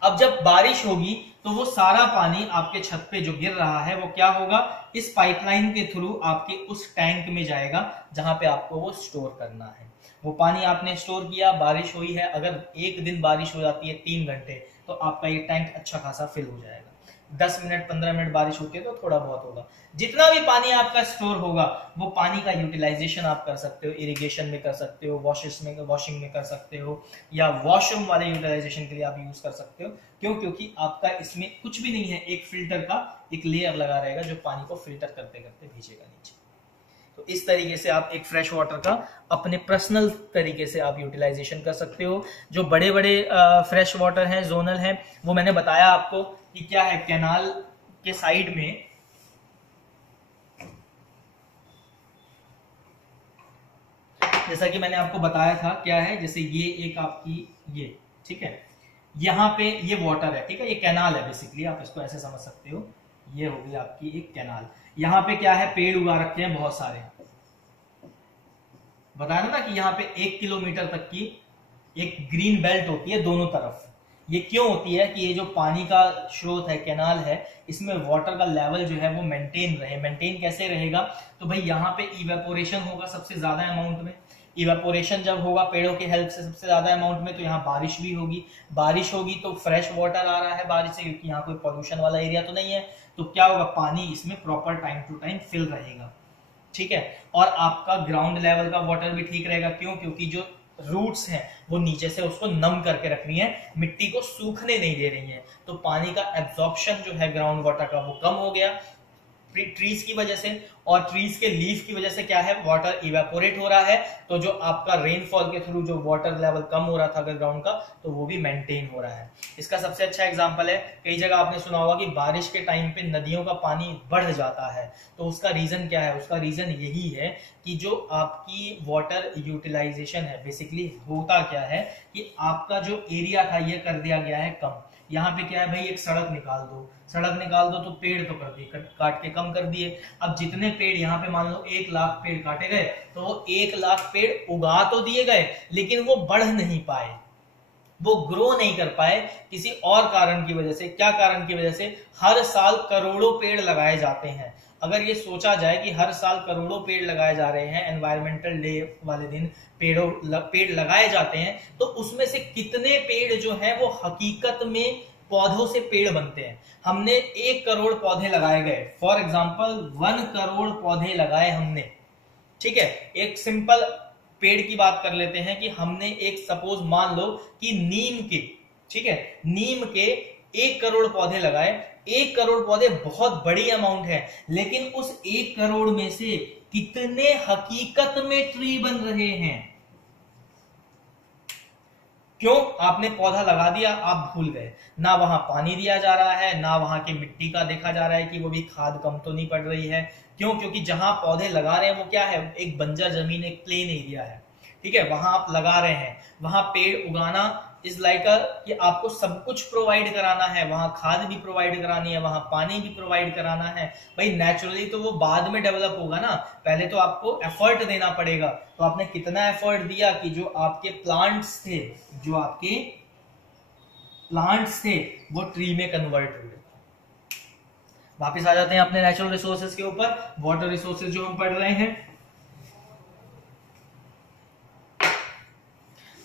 अब जब बारिश होगी तो वो सारा पानी आपके छत पे जो गिर रहा है वो क्या होगा, इस पाइपलाइन के थ्रू आपके उस टैंक में जाएगा जहां पे आपको वो स्टोर करना है। वो पानी आपने स्टोर किया, बारिश हुई है, अगर एक दिन बारिश हो जाती है 3 घंटे, तो आपका ये टैंक अच्छा खासा फिल हो जाएगा। 10 मिनट 15 मिनट बारिश होती है तो थोड़ा बहुत होगा। जितना भी पानी आपका स्टोर होगा वो पानी का यूटिलाइजेशन आप कर सकते हो, इरिगेशन में कर सकते हो, वॉशिंग में कर सकते हो, या वॉशरूम वाले यूटिलाइजेशन के लिए आप यूज कर सकते हो। क्यों? क्योंकि आपका इसमें कुछ भी नहीं है, एक फिल्टर का एक लेयर लगा रहेगा जो पानी को फिल्टर करते करते भेजेगा नीचे। तो इस तरीके से आप एक फ्रेश वाटर का अपने पर्सनल तरीके से आप यूटिलाइजेशन कर सकते हो। जो बड़े बड़े फ्रेश वाटर हैं, जोनल हैं, वो मैंने बताया आपको कि क्या है, कैनाल के साइड में जैसा कि मैंने आपको बताया था क्या है, जैसे ये एक आपकी ये, ठीक है, यहाँ पे ये वाटर है, ठीक है, ये कैनाल है बेसिकली, आप इसको ऐसे समझ सकते हो, ये होगी आपकी एक कैनाल। यहाँ पे क्या है, पेड़ उगा रखे हैं बहुत सारे, बताया ना कि यहाँ पे 1 किलोमीटर तक की एक ग्रीन बेल्ट होती है दोनों तरफ। ये क्यों होती है कि ये जो पानी का स्रोत है, कैनाल है, इसमें वाटर का लेवल जो है वो मेंटेन रहे। मेंटेन कैसे रहेगा, तो भाई यहाँ पे इवेपोरेशन होगा सबसे ज्यादा अमाउंट में। इवेपोरेशन जब होगा पेड़ों की हेल्प से सबसे ज्यादा अमाउंट में, तो यहाँ बारिश भी होगी। बारिश होगी तो फ्रेश वाटर आ रहा है बारिश से, क्योंकि यहाँ कोई पॉल्यूशन वाला एरिया तो नहीं है, तो क्या होगा, पानी इसमें proper time to time fill रहेगा, ठीक है। और आपका ग्राउंड लेवल का वाटर भी ठीक रहेगा। क्यों? क्योंकि जो रूट्स हैं वो नीचे से उसको नम करके रख रही है, मिट्टी को सूखने नहीं दे रही है, तो पानी का एब्जॉर्प्शन जो है ग्राउंड वाटर का वो कम हो गया ट्रीज की वजह से। और ट्रीज के लीफ की वजह से क्या है, वाटर इवेपोरेट हो रहा है, तो जो आपका रेनफॉल के थ्रू जो वाटर लेवल कम हो रहा था अगर ग्राउंड का, तो वो भी मेंटेन हो रहा है। इसका सबसे अच्छा एग्जांपल है, कई जगह आपने सुना होगा कि बारिश के टाइम पे नदियों का पानी बढ़ जाता है, तो उसका रीजन क्या है, उसका रीजन यही है कि जो आपकी वाटर यूटिलाइजेशन है, बेसिकली होता क्या है कि आपका जो एरिया था ये कर दिया गया है कम। यहाँ पे क्या है भाई, एक सड़क निकाल दो तो पेड़ तो कर दिए, काट के कम कर दिए। अब जितने पेड़ यहाँ पे मान लो 1 लाख पेड़ काटे गए, तो वो 1 लाख पेड़ उगा तो दिए गए, लेकिन वो बढ़ नहीं पाए, वो ग्रो नहीं कर पाए किसी और कारण की वजह से। क्या कारण की वजह से? हर साल करोड़ों पेड़ लगाए जाते हैं। अगर ये सोचा जाए कि हर साल करोड़ों पेड़ लगाए जा रहे हैं, एनवायरमेंटल डे वाले दिन पेड़ लगाए जाते हैं, तो उसमें से कितने पेड़ जो हैं वो हकीकत में पौधों से पेड़ बनते हैं। हमने 1 करोड़ पौधे लगाए गए, फॉर एग्जाम्पल 1 करोड़ पौधे लगाए हमने, ठीक है। एक सिंपल पेड़ की बात कर लेते हैं कि हमने एक सपोज मान लो कि नीम के, ठीक है, नीम के 1 करोड़ पौधे लगाए। 1 करोड़ पौधे बहुत बड़ी अमाउंट है, लेकिन उस 1 करोड़ में से कितने हकीकत में ट्री बन रहे हैं? क्यों? आपने पौधा लगा दिया, आप भूल गए, ना वहां पानी दिया जा रहा है, ना वहां की मिट्टी का देखा जा रहा है कि वो भी खाद कम तो नहीं पड़ रही है। क्यों? क्योंकि जहां पौधे लगा रहे हैं वो क्या है, एक बंजर जमीन, एक प्लेन एरिया है, ठीक है, वहां आप लगा रहे हैं। वहां पेड़ उगाना इज लाइक कि आपको सब कुछ प्रोवाइड कराना है, वहां खाद भी प्रोवाइड करानी है, वहां पानी भी प्रोवाइड कराना है। भाई नेचुरली तो वो बाद में डेवलप होगा ना, पहले तो आपको एफर्ट देना पड़ेगा। तो आपने कितना एफर्ट दिया कि जो आपके प्लांट्स थे वो ट्री में कन्वर्ट हुए। वापस आ जाते हैं अपने नेचुरल रिसोर्सेज के ऊपर, वाटर रिसोर्सेज जो हम पढ़ रहे हैं।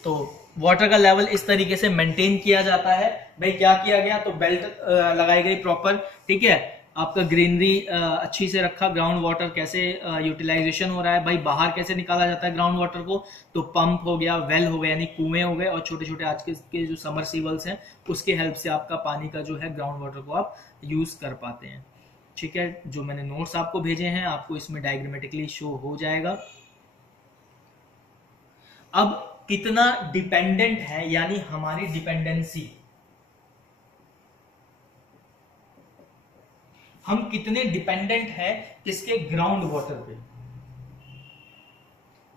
तो वाटर का लेवल इस तरीके से मेंटेन किया जाता है। भाई क्या किया गया, तो बेल्ट लगाई गई प्रॉपर, ठीक है, आपका ग्रीनरी अच्छी से रखा। ग्राउंड वाटर कैसे यूटिलाइजेशन हो रहा है, भाई बाहर कैसे निकाला जाता है ग्राउंड वाटर को, तो पंप हो गया, वेल हो गया, यानी कुएं हो गए, और छोटे छोटे आज के जो समरसीबल्स हैं उसके हेल्प से आपका पानी का जो है ग्राउंड वाटर को आप यूज कर पाते हैं, ठीक है। जो मैंने नोट्स आपको भेजे हैं आपको इसमें डायग्रामेटिकली शो हो जाएगा। अब कितना डिपेंडेंट है, यानी हमारी डिपेंडेंसी, हम कितने डिपेंडेंट हैं किसके, ग्राउंड वाटर पे।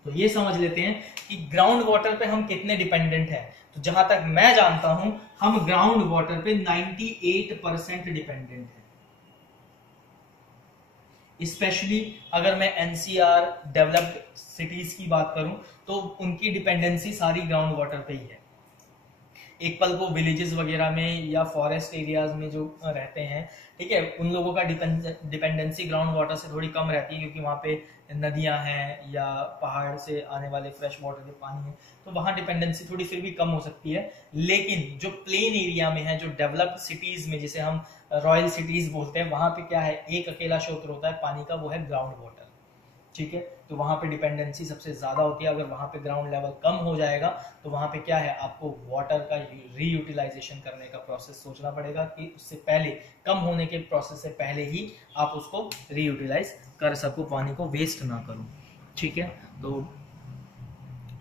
तो ये समझ लेते हैं कि ग्राउंड वाटर पे हम कितने डिपेंडेंट हैं। तो जहां तक मैं जानता हूं हम ग्राउंड वाटर पे 98% डिपेंडेंट हैं। स्पेशली अगर मैं एनसीआर डेवलप्ड सिटीज की बात करूं तो उनकी डिपेंडेंसी सारी ग्राउंड वाटर पे ही है। एक पल को विलेजेस वगैरह में या फॉरेस्ट एरियाज में जो रहते हैं, ठीक है, उन लोगों का डिपेंडेंसी ग्राउंड वाटर से थोड़ी कम रहती है, क्योंकि वहाँ पे नदियां हैं या पहाड़ से आने वाले फ्रेश वाटर के पानी है, तो वहाँ डिपेंडेंसी थोड़ी फिर भी कम हो सकती है। लेकिन जो प्लेन एरिया में है, जो डेवलप्ड सिटीज में, जिसे हम रॉयल सिटीज बोलते हैं, वहां पे क्या है, एक अकेला स्रोत होता है पानी का, वो है ग्राउंड वाटर, ठीक है। तो वहां पे डिपेंडेंसी सबसे ज्यादा होती है। अगर वहां पे ग्राउंड लेवल कम हो जाएगा तो वहां पे क्या है, आपको वाटर का रीयूटिलाइजेशन करने का प्रोसेस सोचना पड़ेगा कि उससे पहले, कम होने के प्रोसेस से पहले ही आप उसको रीयूटिलाइज कर सको, पानी को वेस्ट ना करो, ठीक है। तो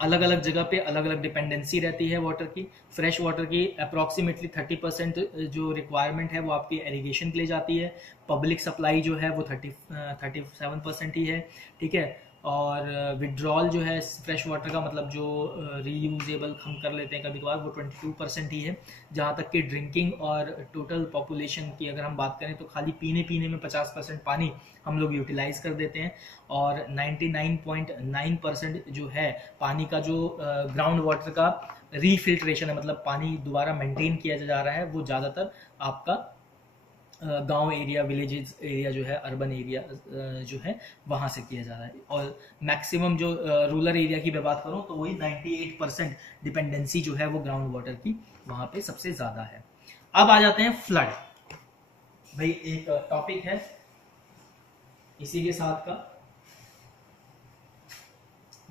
अलग अलग जगह पे अलग अलग डिपेंडेंसी रहती है वाटर की। फ्रेश वाटर की अप्रॉक्सीमेटली 30% जो रिक्वायरमेंट है वो आपकी इरिगेशन के लिए जाती है। पब्लिक सप्लाई जो है वो 37% ही है, ठीक है। और विड्रॉल जो है फ्रेश वाटर का, मतलब जो रीयूजेबल हम कर लेते हैं कभी कभार, वो 22% ही है। जहाँ तक कि ड्रिंकिंग और टोटल पॉपुलेशन की अगर हम बात करें तो खाली पीने में 50% पानी हम लोग यूटिलाइज कर देते हैं, और 99.9% जो है पानी का जो ग्राउंड वाटर का रीफिल्ट्रेशन है, मतलब पानी दोबारा मेंटेन किया जा रहा है, वो ज़्यादातर आपका गांव एरिया, विलेजेस एरिया जो है, अर्बन एरिया जो है, वहां से किया जा रहा है। और मैक्सिमम जो रूरल एरिया की मैं बात करूं तो वही 98% डिपेंडेंसी जो है वो ग्राउंड वाटर की वहां पे सबसे ज्यादा है। अब आ जाते हैं फ्लड। भाई एक टॉपिक है इसी के साथ का,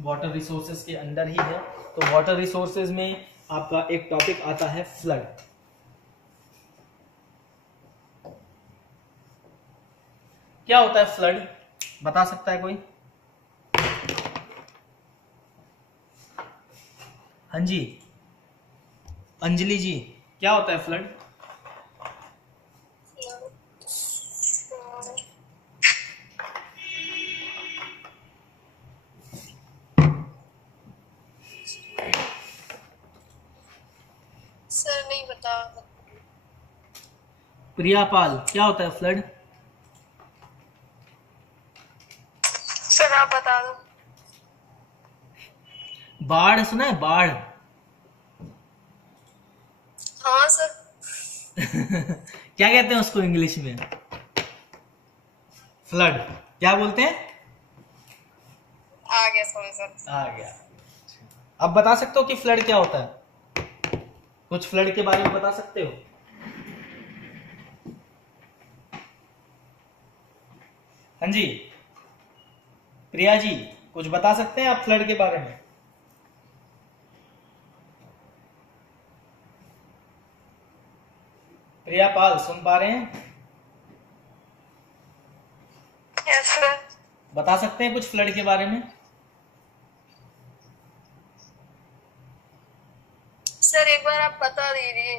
वाटर रिसोर्सेज के अंदर ही है। तो वाटर रिसोर्सेज में आपका एक टॉपिक आता है फ्लड। क्या होता है फ्लड, बता सकता है कोई? हाँ जी, अंजलि जी, क्या होता है फ्लड? सर नहीं बता। प्रियापाल, क्या होता है फ्लड? सर आप बता दो। बाढ़ सुना है, बाढ़? हाँ सर। क्या कहते हैं उसको इंग्लिश में? फ्लड क्या बोलते हैं? आ गया, सॉरी सर। आ गया। अब बता सकते हो कि फ्लड क्या होता है? कुछ फ्लड के बारे में बता सकते हो? हाँ जी, प्रिया जी, कुछ बता सकते हैं आप फ्लड के बारे में? प्रिया पाल, सुन पा रहे हैं? Yes sir. बता सकते हैं कुछ फ्लड के बारे में? सर एक बार आप बता दीजिए।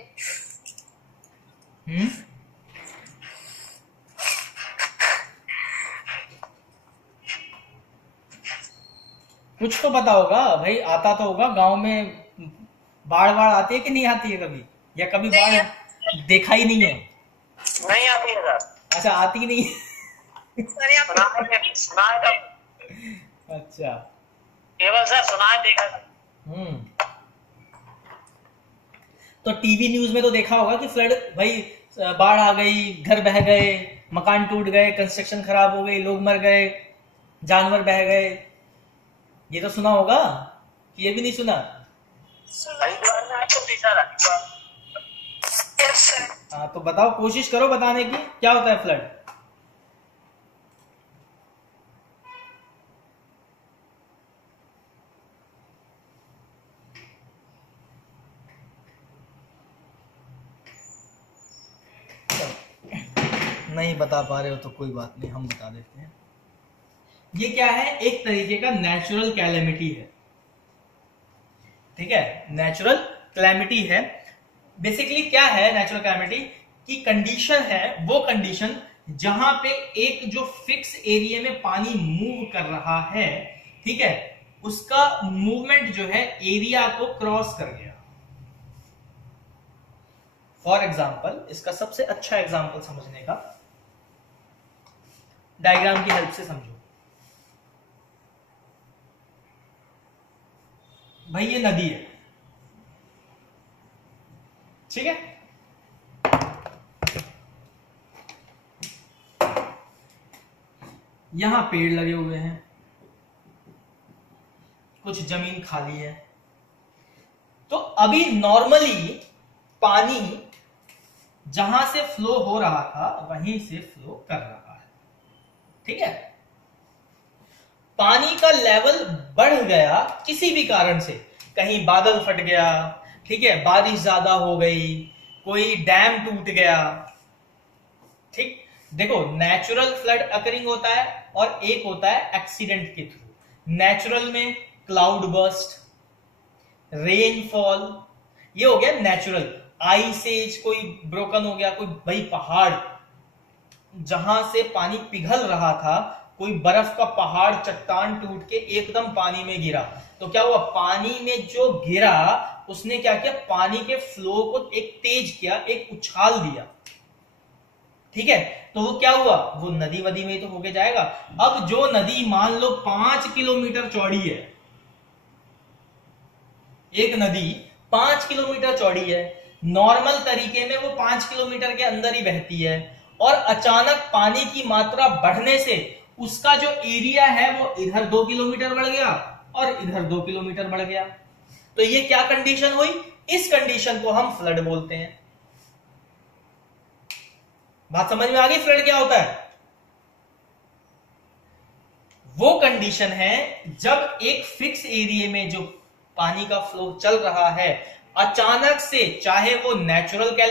कुछ तो पता होगा भाई, आता तो होगा गांव में। बाढ़ आती है कि नहीं आती है कभी, या कभी बाढ़ देखा ही नहीं है? नहीं आती है सर। अच्छा, आती ही नहीं है। सुना है। अच्छा, केवल सर सुना है, देखा। तो टीवी न्यूज में तो देखा होगा कि फ्लड, भाई बाढ़ आ गई, घर बह गए, मकान टूट गए, कंस्ट्रक्शन खराब हो गई, लोग मर गए, जानवर बह गए, ये तो सुना होगा। ये भी नहीं सुना? हाँ, तो बताओ, कोशिश करो बताने की, क्या होता है फ्लड? नहीं बता पा रहे हो तो कोई बात नहीं, हम बता देते हैं। ये क्या है, एक तरीके का नेचुरल कैलेमिटी है, ठीक है, नेचुरल कैलेमिटी है। बेसिकली क्या है नेचुरल कैलेमिटी की कंडीशन है, वो कंडीशन जहां पे एक जो फिक्स एरिया में पानी मूव कर रहा है, ठीक है, उसका मूवमेंट जो है एरिया को क्रॉस कर गया। फॉर एग्जाम्पल, इसका सबसे अच्छा एग्जाम्पल समझने का डायग्राम की हेल्प से समझो। भाई ये नदी है, ठीक है। यहां पेड़ लगे हुए हैं, कुछ जमीन खाली है, तो अभी नॉर्मली पानी जहां से फ्लो हो रहा था वहीं से फ्लो कर रहा है, ठीक है। पानी का लेवल बढ़ गया किसी भी कारण से, कहीं बादल फट गया, ठीक है, बारिश ज्यादा हो गई, कोई डैम टूट गया, ठीक। देखो नेचुरल फ्लड अकरिंग होता है और एक होता है एक्सीडेंट के थ्रू। नेचुरल में क्लाउड बर्स्ट, रेनफॉल, ये हो गया नेचुरल। आइस एज, कोई ब्रोकन हो गया, कोई भाई पहाड़ जहां से पानी पिघल रहा था, कोई बर्फ का पहाड़ चट्टान टूट के एकदम पानी में गिरा, तो क्या हुआ, पानी में जो गिरा उसने क्या किया, पानी के फ्लो को एक तेज किया, एक उछाल दिया, ठीक है। तो वो क्या हुआ, वो नदी वदी में तो होके जाएगा। अब जो नदी मान लो 5 किलोमीटर चौड़ी है, एक नदी 5 किलोमीटर चौड़ी है, नॉर्मल तरीके में वो 5 किलोमीटर के अंदर ही बहती है, और अचानक पानी की मात्रा बढ़ने से उसका जो एरिया है वो इधर 2 किलोमीटर बढ़ गया और इधर 2 किलोमीटर बढ़ गया। तो ये क्या कंडीशन हुई, इस कंडीशन को हम फ्लड बोलते हैं। बात समझ में आ गई, फ्लड क्या होता है? वो कंडीशन है जब एक फिक्स एरिया में जो पानी का फ्लो चल रहा है, अचानक से, चाहे वो नेचुरल